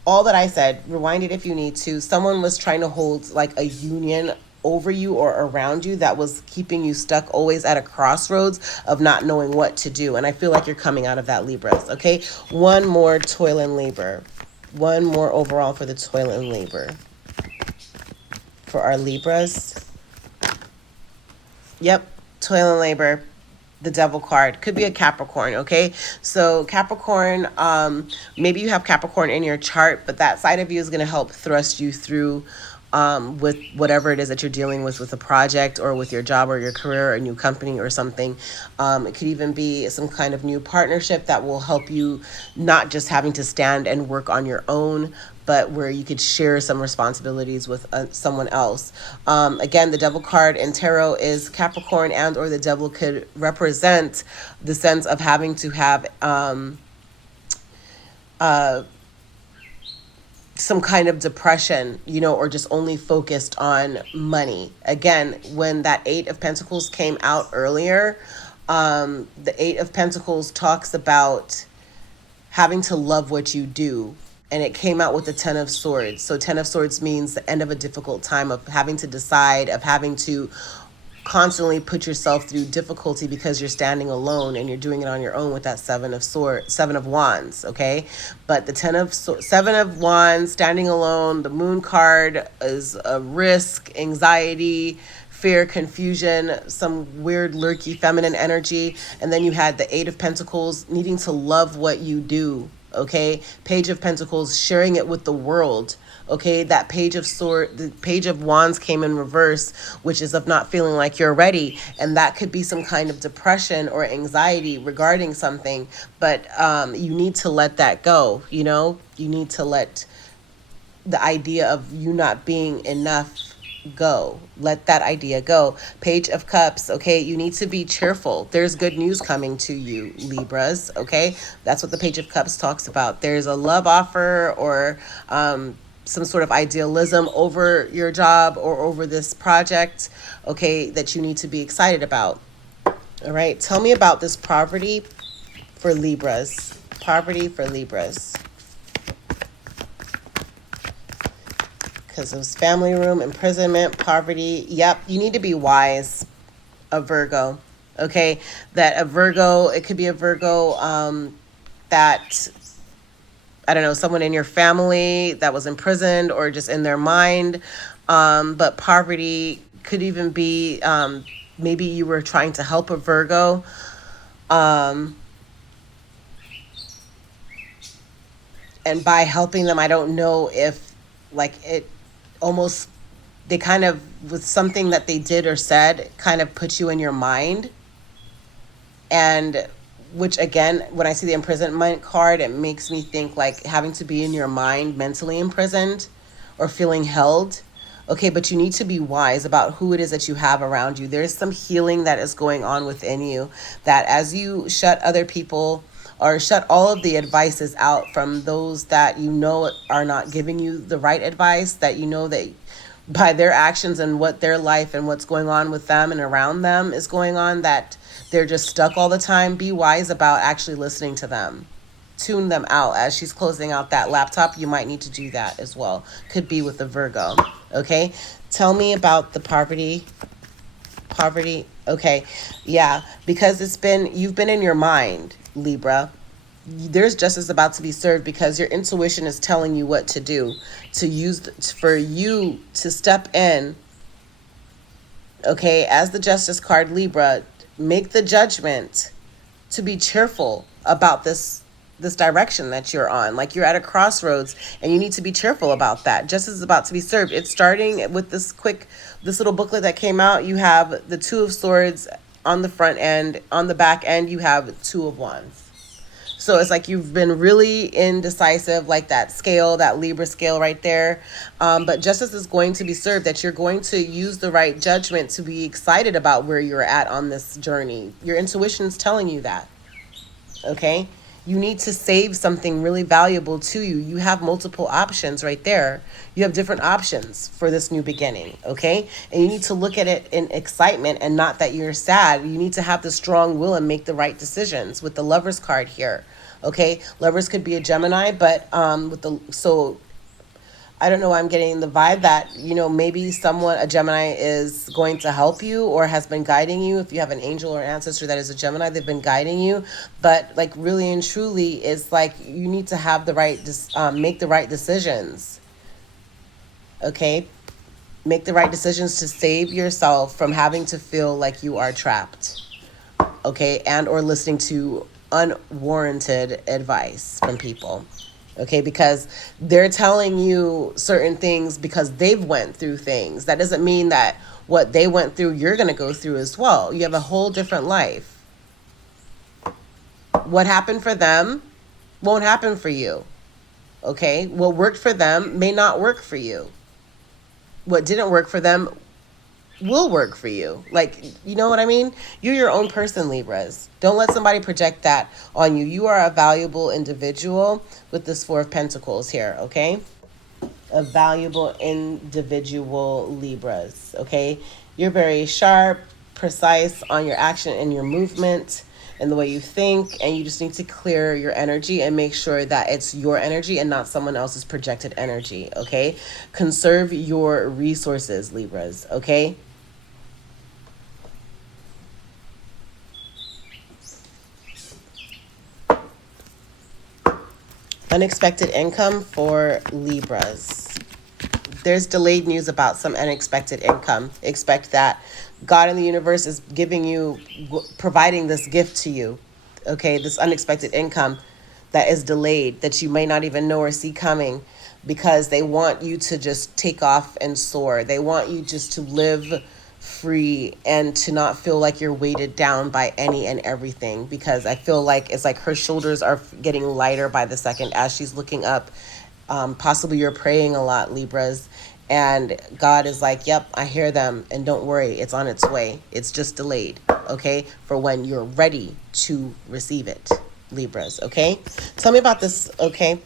all that I said, rewind it if you need to. Someone was trying to hold like a union over you or around you that was keeping you stuck, always at a crossroads of not knowing what to do. And I feel like you're coming out of that, Libras, okay? One more toil and labor. One more overall for the toil and labor. For our Libras. Yep, toil and labor. The Devil card could be a Capricorn, okay? So Capricorn, maybe you have Capricorn in your chart, but that side of you is going to help thrust you through with whatever it is that you're dealing with a project or with your job or your career or a new company or something. It could even be some kind of new partnership that will help you not just having to stand and work on your own, but where you could share some responsibilities with someone else. Again, the Devil card in tarot is Capricorn, and or the devil could represent the sense of having to have some kind of depression, you know, or just only focused on money. Again, when that Eight of Pentacles came out earlier, the Eight of Pentacles talks about having to love what you do. And it came out with the Ten of Swords. So Ten of Swords means the end of a difficult time, of having to decide, of having to constantly put yourself through difficulty because you're standing alone and you're doing it on your own with that Seven of Wands, okay? But the Seven of Wands, standing alone, the Moon card is a risk, anxiety, fear, confusion, some weird lurky feminine energy. And then you had the Eight of Pentacles, needing to love what you do, okay? Page of Pentacles, sharing it with the world. Okay, that the Page of Wands came in reverse, which is of not feeling like you're ready. And that could be some kind of depression or anxiety regarding something. But you need to let that go, you know? You need to let the idea of you not being enough go. Let that idea go. Page of Cups, okay? You need to be cheerful. There's good news coming to you, Libras, okay? That's what the Page of Cups talks about. There's a love offer or some sort of idealism over your job or over this project, okay, that you need to be excited about. All right, tell me about this poverty for Libras. Poverty for Libras. Because it was family room, imprisonment, poverty. Yep, you need to be wise, a Virgo, okay? That a Virgo, it could be a Virgo that I don't know, someone in your family that was imprisoned or just in their mind. But poverty could even be, maybe you were trying to help a Virgo. Um, and by helping them, I don't know if, like, it almost, they kind of, with something that they did or said, kind of put you in your mind. And which, again, when I see the imprisonment card, it makes me think like having to be in your mind mentally imprisoned or feeling held. Okay, but you need to be wise about who it is that you have around you. There's some healing that is going on within you, that as you shut other people or shut all of the advices out from those that you know are not giving you the right advice, that you know that by their actions and what their life and what's going on with them and around them is going on, that they're just stuck all the time. Be wise about actually listening to them. Tune them out. As she's closing out that laptop, you might need to do that as well. Could be with the Virgo. Okay, tell me about the poverty. Okay, yeah, because you've been in your mind, Libra. There's justice about to be served because your intuition is telling you what to do, to use, for you to step in. Okay, as the justice card, Libra, make the judgment to be cheerful about this direction that you're on. Like, you're at a crossroads and you need to be cheerful about that. Justice is about to be served. It's starting with this little booklet that came out. You have the Two of Swords on the front end. On the back end, you have Two of Wands. So it's like you've been really indecisive, like that scale, that Libra scale right there. But justice is going to be served, that you're going to use the right judgment to be excited about where you're at on this journey. Your intuition's telling you that. Okay? You need to save something really valuable to you. You have multiple options right there. You have different options for this new beginning, okay? And you need to look at it in excitement and not that you're sad. You need to have the strong will and make the right decisions with the Lovers card here, okay? Lovers could be a Gemini, but I don't know why I'm getting the vibe that, maybe a Gemini is going to help you or has been guiding you. If you have an angel or an ancestor that is a Gemini, they've been guiding you. But like, really and truly, it's like you need to have make the right decisions. Okay? Make the right decisions to save yourself from having to feel like you are trapped. Okay? And or listening to unwarranted advice from people. Okay, because they're telling you certain things because they've went through things. That doesn't mean that what they went through, you're going to go through as well. You have a whole different life. What happened for them won't happen for you. Okay, what worked for them may not work for you. What didn't work for them will work for you. Like, you know what I mean? You're your own person, Libras. Don't let somebody project that on you. You are a valuable individual with this Four of Pentacles here, okay? A valuable individual, Libras, okay? You're very sharp, precise on your action and your movement and the way you think, and you just need to clear your energy and make sure that it's your energy and not someone else's projected energy, okay? Conserve your resources, Libras, okay? Unexpected income for Libras. There's delayed news about some unexpected income. Expect that. God in the universe is providing this gift to you. Okay, this unexpected income that is delayed, that you may not even know or see coming, because they want you to just take off and soar. They want you just to live free and to not feel like you're weighted down by any and everything, because I feel like it's like her shoulders are getting lighter by the second as she's looking up. Possibly you're praying a lot, Libras, and God is like, yep, I hear them, and don't worry, it's on its way. It's just delayed, okay, for when you're ready to receive it, Libras, okay? Tell me about this, okay?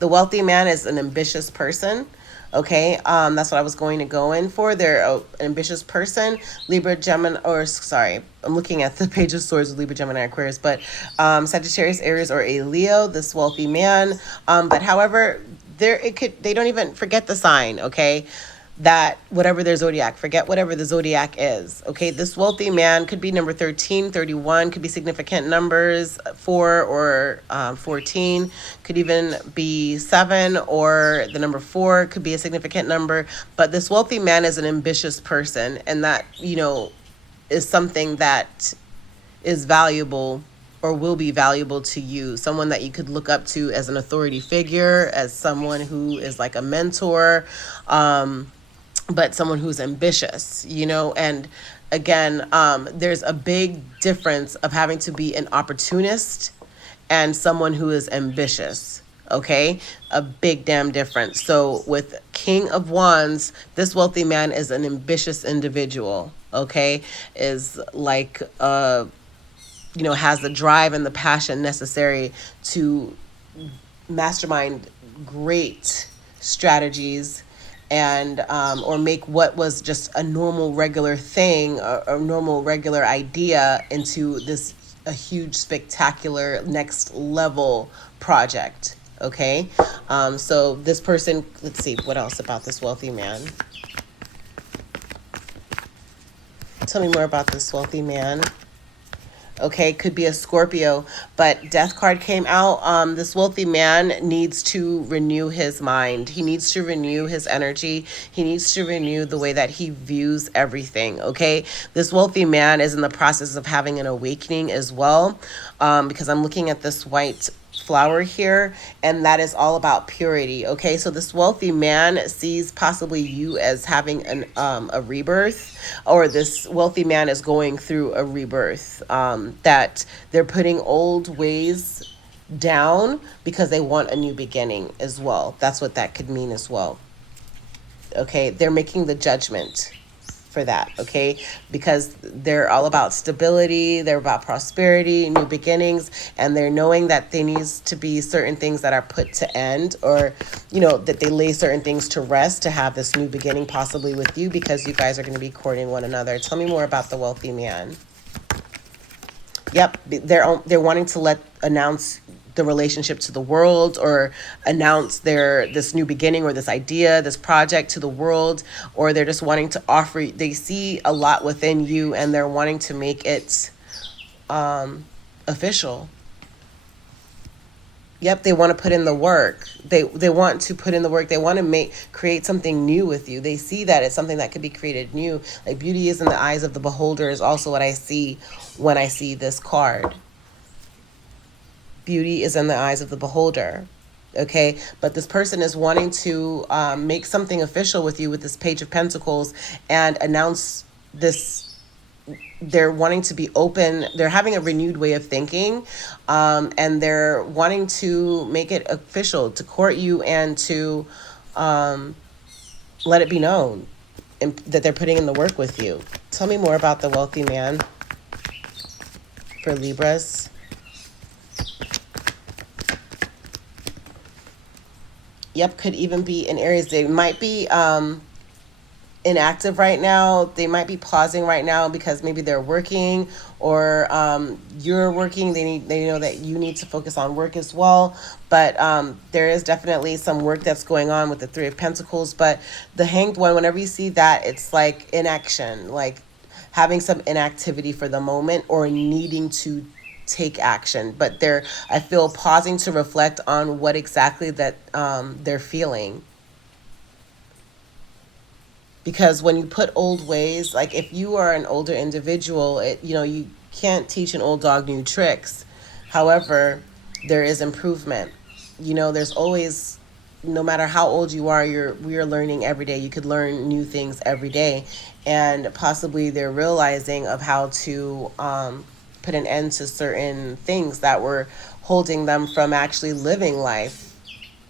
The wealthy man is an ambitious person. Okay, that's what I was going to go in for. They're an ambitious person, Libra, Gemini, or sorry, I'm looking at the Page of Swords with Libra, Gemini, Aquarius, but Sagittarius, Aries, or a Leo, this wealthy man. But however, they don't even forget the sign, okay? that whatever their zodiac, forget whatever the zodiac is. Okay, this wealthy man could be number 13, 31, could be significant numbers, 4 or 14, could even be 7, or the number 4 could be a significant number. But this wealthy man is an ambitious person, and that, is something that is valuable or will be valuable to you. Someone that you could look up to as an authority figure, as someone who is like a mentor, but someone who's ambitious, and again, there's a big difference of having to be an opportunist and someone who is ambitious. Okay, a big damn difference. So with King of Wands, this wealthy man is an ambitious individual. Okay, is like has the drive and the passion necessary to mastermind great strategies, and or make what was just a normal regular thing, or a normal regular idea, into this a huge spectacular next level project. Okay, so this person, let's see what else about this wealthy man. Tell me more about this wealthy man. Okay, could be a Scorpio, but Death card came out. This wealthy man needs to renew his mind. He needs to renew his energy. He needs to renew the way that he views everything. Okay, this wealthy man is in the process of having an awakening as well, because I'm looking at this white flower here, and that is all about purity. Okay, so this wealthy man sees possibly you as having a rebirth, or this wealthy man is going through a rebirth, that they're putting old ways down because they want a new beginning as well. That's what that could mean as well. Okay, they're making the judgment for that, okay, because they're all about stability, they're about prosperity, new beginnings, and they're knowing that there needs to be certain things that are put to end, or that they lay certain things to rest to have this new beginning possibly with you, because you guys are going to be courting one another. Tell me more about the wealthy man. Yep, they're wanting to announce the relationship to the world, or announce this new beginning, or this idea, this project to the world, or they're just wanting to offer. They see a lot within you, and they're wanting to make it official. Yep, they want to put in the work. They want to put in the work. They want to create something new with you. They see that it's something that could be created new. Like beauty is in the eyes of the beholder is also what I see when I see this card. Beauty is in the eyes of the beholder. Okay, but this person is wanting to make something official with you with this Page of Pentacles, and announce this. They're wanting to be open. They're having a renewed way of thinking, and they're wanting to make it official, to court you, and to let it be known that they're putting in the work with you. Tell me more about the wealthy man for Libras. Yep, could even be in Aries. They might be inactive right now. They might be pausing right now because maybe they're working, or you're working. They know that you need to focus on work as well. But there is definitely some work that's going on with the Three of Pentacles. But the Hanged One, whenever you see that, it's like inaction, like having some inactivity for the moment, or needing to take action. But I feel, pausing to reflect on what exactly that they're feeling. Because when you put old ways, like if you are an older individual, you can't teach an old dog new tricks. However, there is improvement. There's always, no matter how old you are, we are learning every day. You could learn new things every day, and possibly they're realizing of how to put an end to certain things that were holding them from actually living life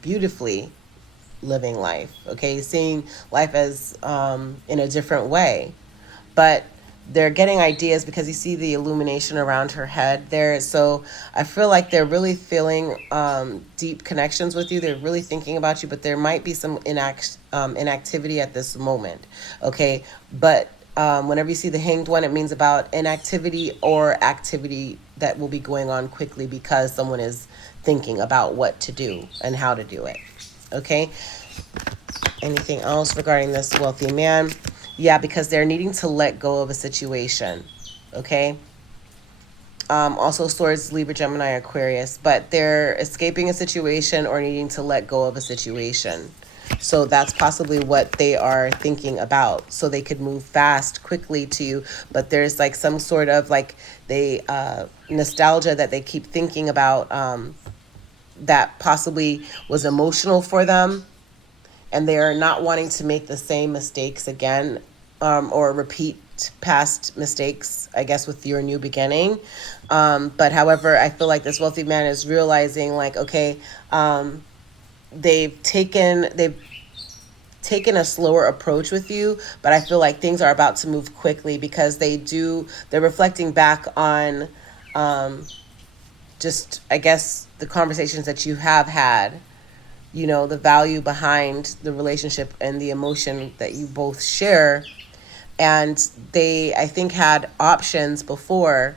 beautifully. Living life, okay, seeing life as in a different way. But they're getting ideas because you see the illumination around her head there. So I feel like they're really feeling deep connections with you. They're really thinking about you, but there might be some inactivity at this moment, okay? But whenever you see the Hanged One, it means about inactivity or activity that will be going on quickly, because someone is thinking about what to do and how to do it. Okay, Anything else regarding this wealthy man? Yeah, because they're needing to let go of a situation. Okay. Also swords, Libra, Gemini, Aquarius, but they're escaping a situation or needing to let go of a situation. So that's possibly what they are thinking about. So they could move fast, quickly to you, but there's like some sort of like nostalgia that they keep thinking about, that possibly was emotional for them, and they are not wanting to make the same mistakes again, or repeat past mistakes, I guess, with your new beginning. But however, I feel like this wealthy man is realizing, like, okay, they've taken a slower approach with you, but I feel like things are about to move quickly because they're reflecting back on, just, I guess, the conversations that you have had, the value behind the relationship and the emotion that you both share. And they, I think, had options before,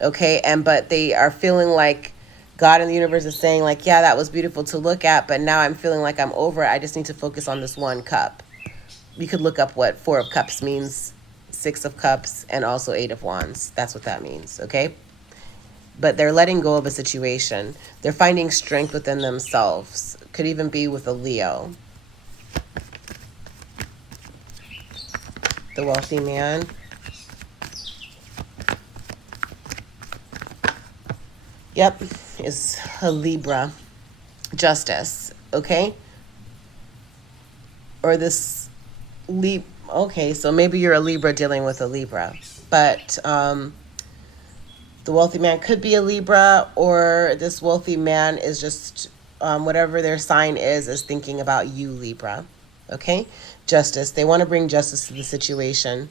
okay? But they are feeling like God and the universe is saying, like, yeah, that was beautiful to look at, but now I'm feeling like I'm over it. I just need to focus on this one cup. You could look up what Four of Cups means, Six of Cups, and also Eight of Wands. That's what that means, okay? But they're letting go of a situation. They're finding strength within themselves. Could even be with a Leo. The wealthy man. Yep, is a Libra. Justice, okay? Or this okay, so maybe you're a Libra dealing with a Libra. But the wealthy man could be a Libra, or this wealthy man is just, whatever their sign is thinking about you, Libra. Okay? Justice. They want to bring justice to the situation.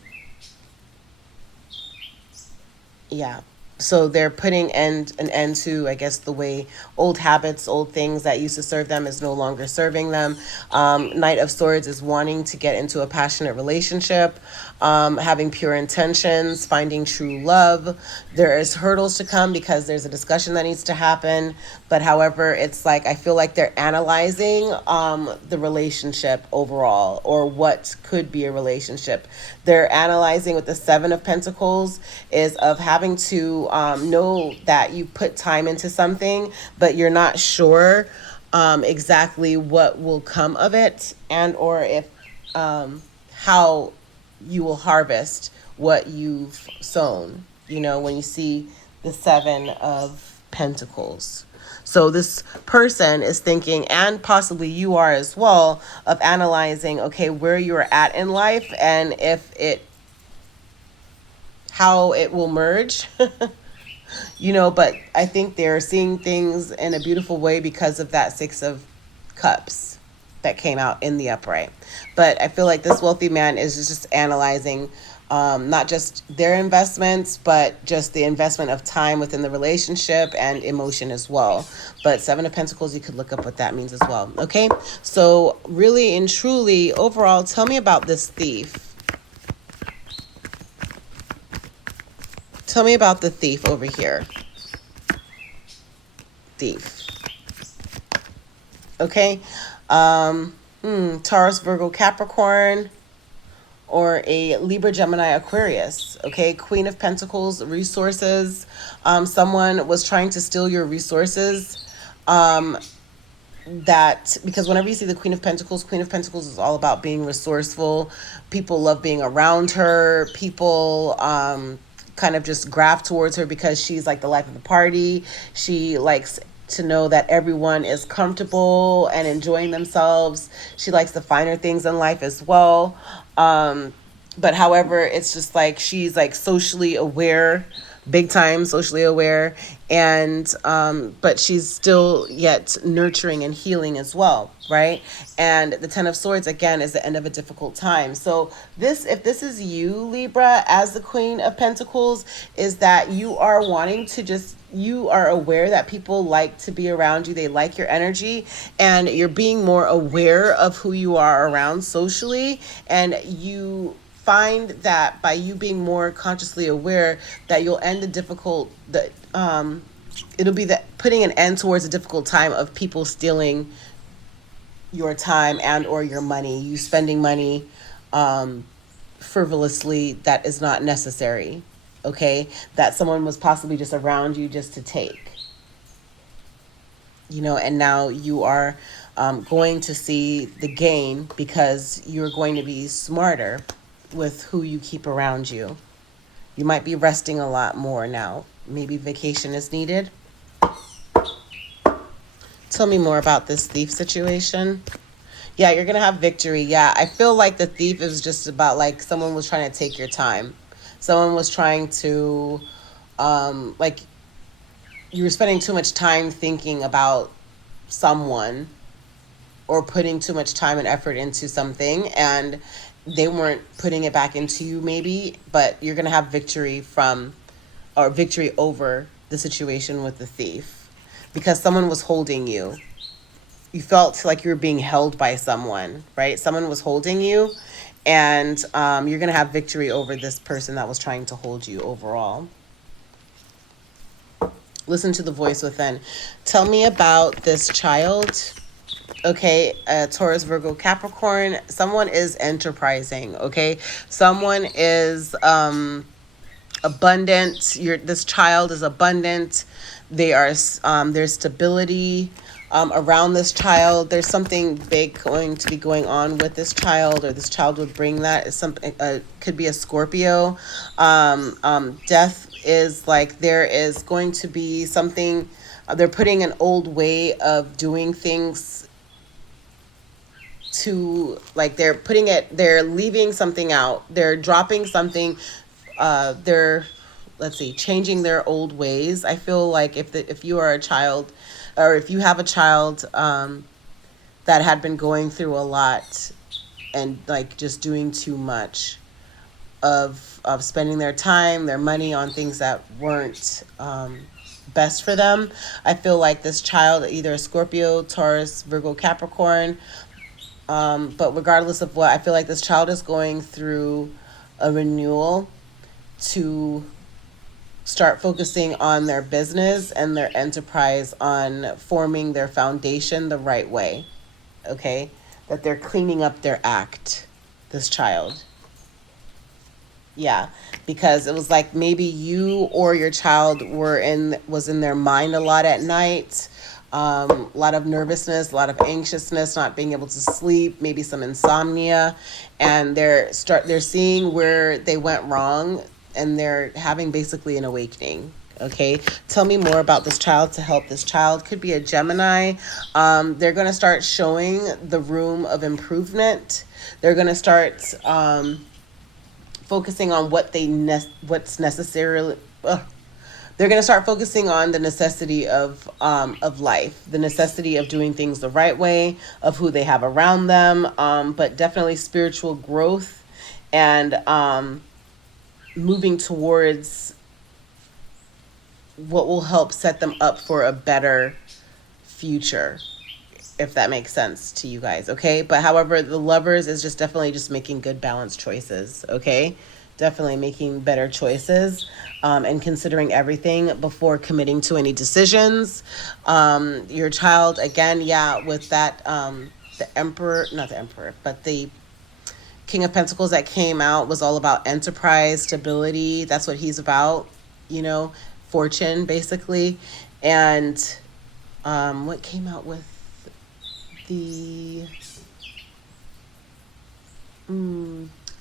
Yeah. So they're putting an end to, I guess, the way old habits, old things that used to serve them is no longer serving them. Knight of Swords is wanting to get into a passionate relationship, having pure intentions, finding true love. There is hurdles to come because there's a discussion that needs to happen. But however, it's like, I feel like they're analyzing the relationship overall, or what could be a relationship. They're analyzing with the Seven of Pentacles is of having to know that you put time into something, but you're not sure exactly what will come of it, and or if how you will harvest what you've sown, when you see the Seven of Pentacles. So this person is thinking, and possibly you are as well, of analyzing, okay, where you're at in life and how it will merge. But I think they're seeing things in a beautiful way because of that Six of Cups that came out in the upright. But I feel like this wealthy man is just analyzing, not just their investments, but just the investment of time within the relationship and emotion as well. But Seven of Pentacles, you could look up what that means as well. Okay, so really and truly, overall, tell me about this thief. Tell me about the thief over here. Thief. Okay. Taurus, Virgo, Capricorn, or a Libra, Gemini, Aquarius. Okay. Queen of Pentacles, resources. Someone was trying to steal your resources. Because whenever you see the Queen of Pentacles is all about being resourceful. People love being around her. People kind of just graft towards her because she's like the life of the party. She likes to know that everyone is comfortable and enjoying themselves. She likes the finer things in life as well. But however, it's just like she's like socially aware, big time socially aware, and but she's still yet nurturing and healing as well, right? And the Ten of Swords again is the end of a difficult time. So if this is you, Libra, as the Queen of Pentacles, is that you are wanting to you are aware that people like to be around you. They like your energy, and you're being more aware of who you are around socially, and you find that by you being more consciously aware that you'll end it'll be putting an end towards a difficult time of people stealing your time and or your money, you spending money frivolously that is not necessary. Okay, that someone was possibly just around you just to take, and now you are going to see the gain because you're going to be smarter with who you keep around you. You might be resting a lot more now. Maybe vacation is needed. Tell me more about this thief situation. Yeah, you're gonna have victory. Yeah, I feel like the thief is just about like someone was trying to take your time. Someone was trying to, like, you were spending too much time thinking about someone or putting too much time and effort into something, and they weren't putting it back into you, maybe. But you're gonna have victory from, or victory over the situation with the thief because someone was holding you. You felt like you were being held by someone, right? Someone was holding you, and you're going to have victory over this person that was trying to hold you overall. Listen to the voice within. Tell me about this child. Okay, Taurus, Virgo, Capricorn. Someone is enterprising, okay? Someone is abundant. This child is abundant. They are there's stability around this child. There's something big going to be going on with this child, or this child would bring that. Is something could be a Scorpio. Death is like there is going to be something. They're putting an old way of doing things to, like, they're leaving something out, they're dropping something, they're, let's see, changing their old ways. I feel like if you are a child, or if you have a child that had been going through a lot and like just doing too much of spending their time, their money on things that weren't best for them, I feel like this child, either a Scorpio, Taurus, Virgo, Capricorn, but regardless of what, I feel like this child is going through a renewal to start focusing on their business and their enterprise, on forming their foundation the right way. Okay? That they're cleaning up their act, this child. Yeah, because it was like maybe you or your child was in their mind a lot at night. A lot of nervousness, a lot of anxiousness, not being able to sleep, maybe some insomnia, and they're seeing where they went wrong, and they're having basically an awakening. Okay, tell me more about this child to help this child. Could be a Gemini. They're going to start showing the room of improvement. They're going to start focusing on what's necessarily. They're going to start focusing on the necessity of life, the necessity of doing things the right way, of who they have around them, but definitely spiritual growth, and moving towards what will help set them up for a better future, if that makes sense to you guys, okay? But however, the Lovers is just definitely just making good balanced choices, okay? Definitely making better choices, and considering everything before committing to any decisions. Your child, again, yeah, with that, the Emperor, not the Emperor, but the King of Pentacles that came out was all about enterprise, stability. That's what he's about, fortune, basically. And what came out with the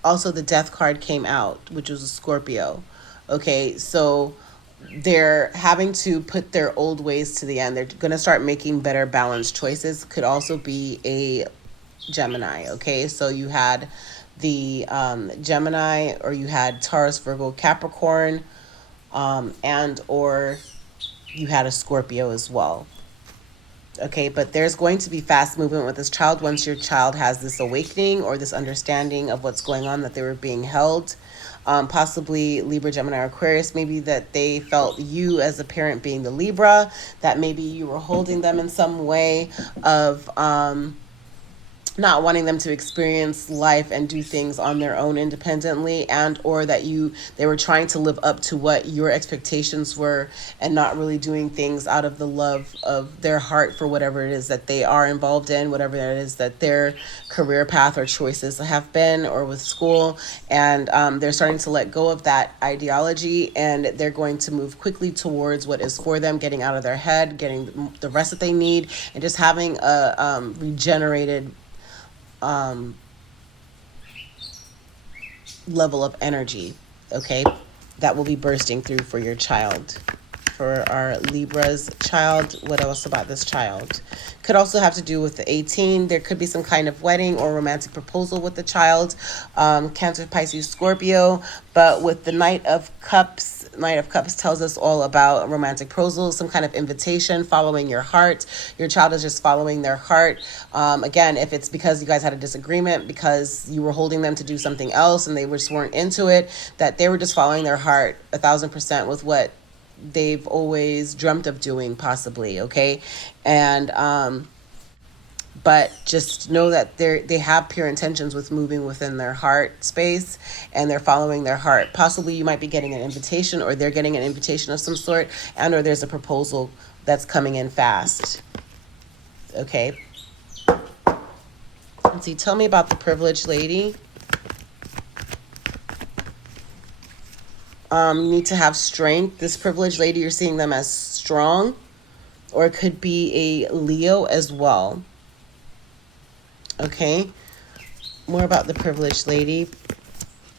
also the Death card came out, which was a Scorpio. Okay, so they're having to put their old ways to the end. They're going to start making better balanced choices. Could also be a Gemini. Okay, so you had the Gemini, or you had Taurus, Virgo, Capricorn, and or you had a Scorpio as well. Okay, but there's going to be fast movement with this child once your child has this awakening or this understanding of what's going on, that they were being held. Possibly Libra, Gemini, or Aquarius, maybe that they felt you as a parent being the Libra, that maybe you were holding them in some way of not wanting them to experience life and do things on their own independently, and or that they were trying to live up to what your expectations were and not really doing things out of the love of their heart for whatever it is that they are involved in, whatever it is that their career path or choices have been, or with school. And they're starting to let go of that ideology, and they're going to move quickly towards what is for them, getting out of their head, getting the rest that they need, and just having a regenerated level of energy, okay, that will be bursting through for your child. For our Libra's child, what else about this child? Could also have to do with the 18. There could be some kind of wedding or romantic proposal with the child. Cancer, Pisces, Scorpio. But with the Knight of Cups tells us all about romantic proposal, some kind of invitation, following your heart. Your child is just following their heart. Again, if it's because you guys had a disagreement, because you were holding them to do something else and they just weren't into it, that they were just following their heart 1,000% with what they've always dreamt of doing, possibly, okay? And but just know that they have pure intentions with moving within their heart space, and they're following their heart. Possibly you might be getting an invitation, or they're getting an invitation of some sort, and or there's a proposal that's coming in fast, okay? Let's see, tell me about the privileged lady. You need to have strength. This privileged lady, you're seeing them as strong, or it could be a Leo as well. Okay, more about the privileged lady.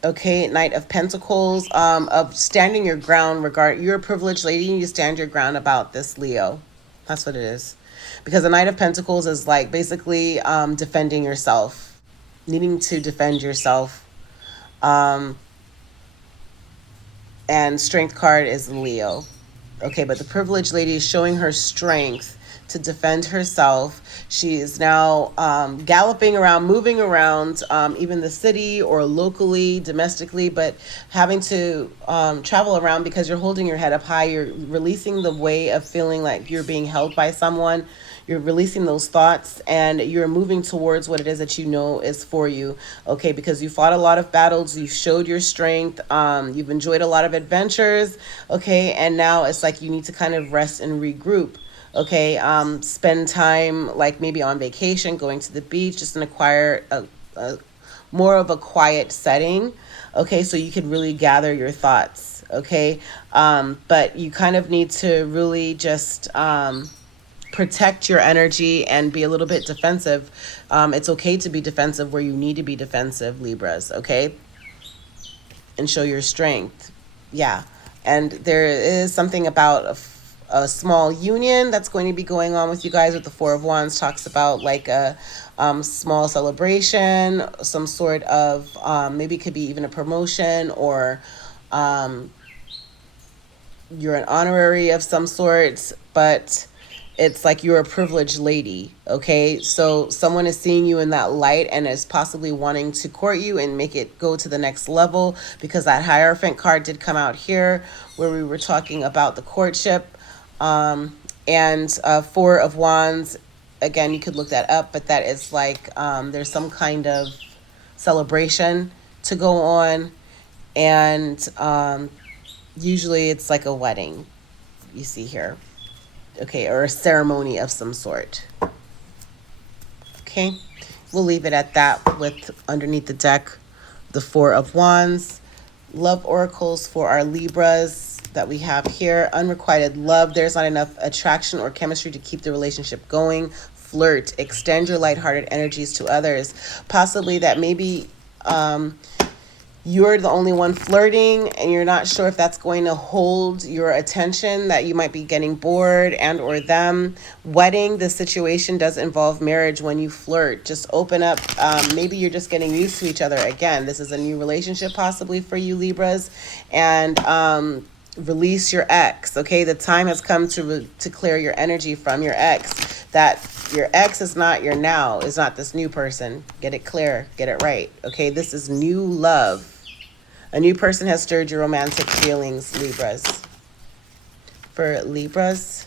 Okay, Knight of Pentacles, of standing your ground. You're a privileged lady, you need to stand your ground about this Leo. That's what it is. Because the Knight of Pentacles is like basically defending yourself, needing to defend yourself. And strength card is Leo. Okay, but the privileged lady is showing her strength to defend herself. She is now galloping around, moving around, even the city or locally, domestically, but having to travel around because you're holding your head up high. You're releasing the weight of feeling like you're being held by someone. You're releasing those thoughts, and you're moving towards what it is that you know is for you, okay? Because you fought a lot of battles, you showed your strength, you've enjoyed a lot of adventures, okay? And now it's like you need to kind of rest and regroup, okay? Spend time, like maybe on vacation, going to the beach, just to acquire a more of a quiet setting, okay? So you can really gather your thoughts, okay? But you kind of need to really just protect your energy and be a little bit defensive. It's okay to be defensive where you need to be defensive, Libras, okay? And show your strength. Yeah. And there is something about a small union that's going to be going on with you guys with the Four of Wands. Talks about like a small celebration, some sort of, maybe it could be even a promotion, or you're an honorary of some sorts, but it's like you're a privileged lady, okay? So someone is seeing you in that light and is possibly wanting to court you and make it go to the next level, because that Hierophant card did come out here where we were talking about the courtship. And Four of Wands, again, you could look that up, but that is like there's some kind of celebration to go on, and usually it's like a wedding, you see here. Okay, or a ceremony of some sort. Okay, we'll leave it at that with underneath the deck, the Four of Wands. Love oracles for our Libras that we have here. Unrequited love. There's not enough attraction or chemistry to keep the relationship going. Flirt. Extend your lighthearted energies to others. Possibly that maybe you're the only one flirting and you're not sure if that's going to hold your attention, that you might be getting bored, and or them. Wedding, the situation does involve marriage when you flirt. Just open up. Maybe you're just getting used to each other. Again, this is a new relationship possibly for you, Libras. And release your ex, okay? The time has come to clear your energy from your ex. That your ex is not your now, is not this new person. Get it clear, get it right, okay? This is new love. A new person has stirred your romantic feelings, Libras. For Libras,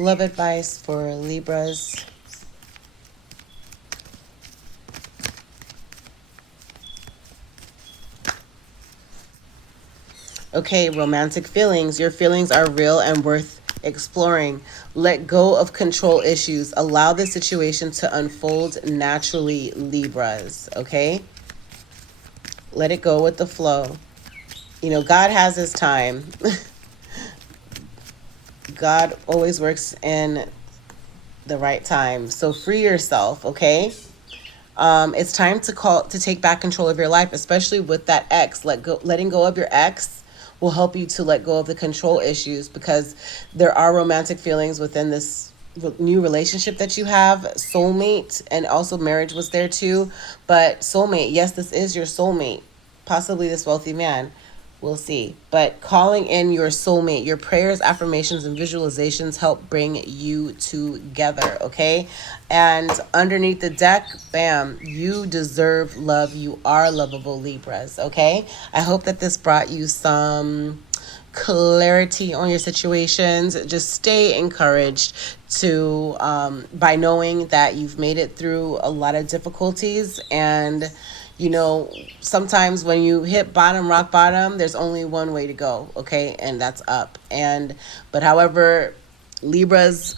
Love advice for Libras. Okay, romantic feelings. Your feelings are real and worth exploring. Let go of control issues. Allow the situation to unfold naturally, Libras. Okay? Let it go with the flow. You know, God has his time. God always works in the right time. So free yourself, okay? It's time to take back control of your life, especially with that ex. Letting go of your ex will help you to let go of the control issues, because there are romantic feelings within this new relationship that you have. Soulmate, and also marriage was there too, but soulmate, yes, this is your soulmate, possibly this wealthy man. We'll see. But calling in your soulmate, your prayers, affirmations, and visualizations help bring you together, okay? And underneath the deck, bam, you deserve love. You are lovable, Libras, okay? I hope that this brought you some clarity on your situations. Just stay encouraged to by knowing that you've made it through a lot of difficulties. And you know, sometimes when you hit bottom, rock bottom, there's only one way to go, okay? And that's up. And but however, Libras,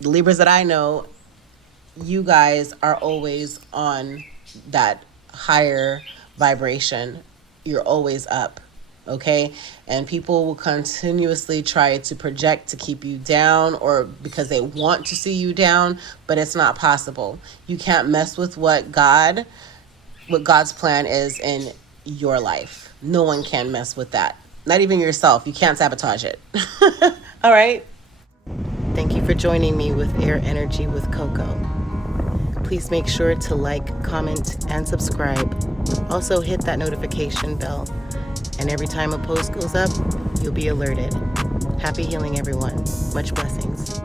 the Libras that I know, you guys are always on that higher vibration. You're always up, okay? And people will continuously try to project to keep you down, or because they want to see you down, but it's not possible. You can't mess with what God's plan is in your life. No one can mess with that. Not even yourself. You can't sabotage it. All right. Thank you for joining me with Air Energy with Coco. Please make sure to like, comment, and subscribe. Also, hit that notification bell. And every time a post goes up, you'll be alerted. Happy healing, everyone. Much blessings.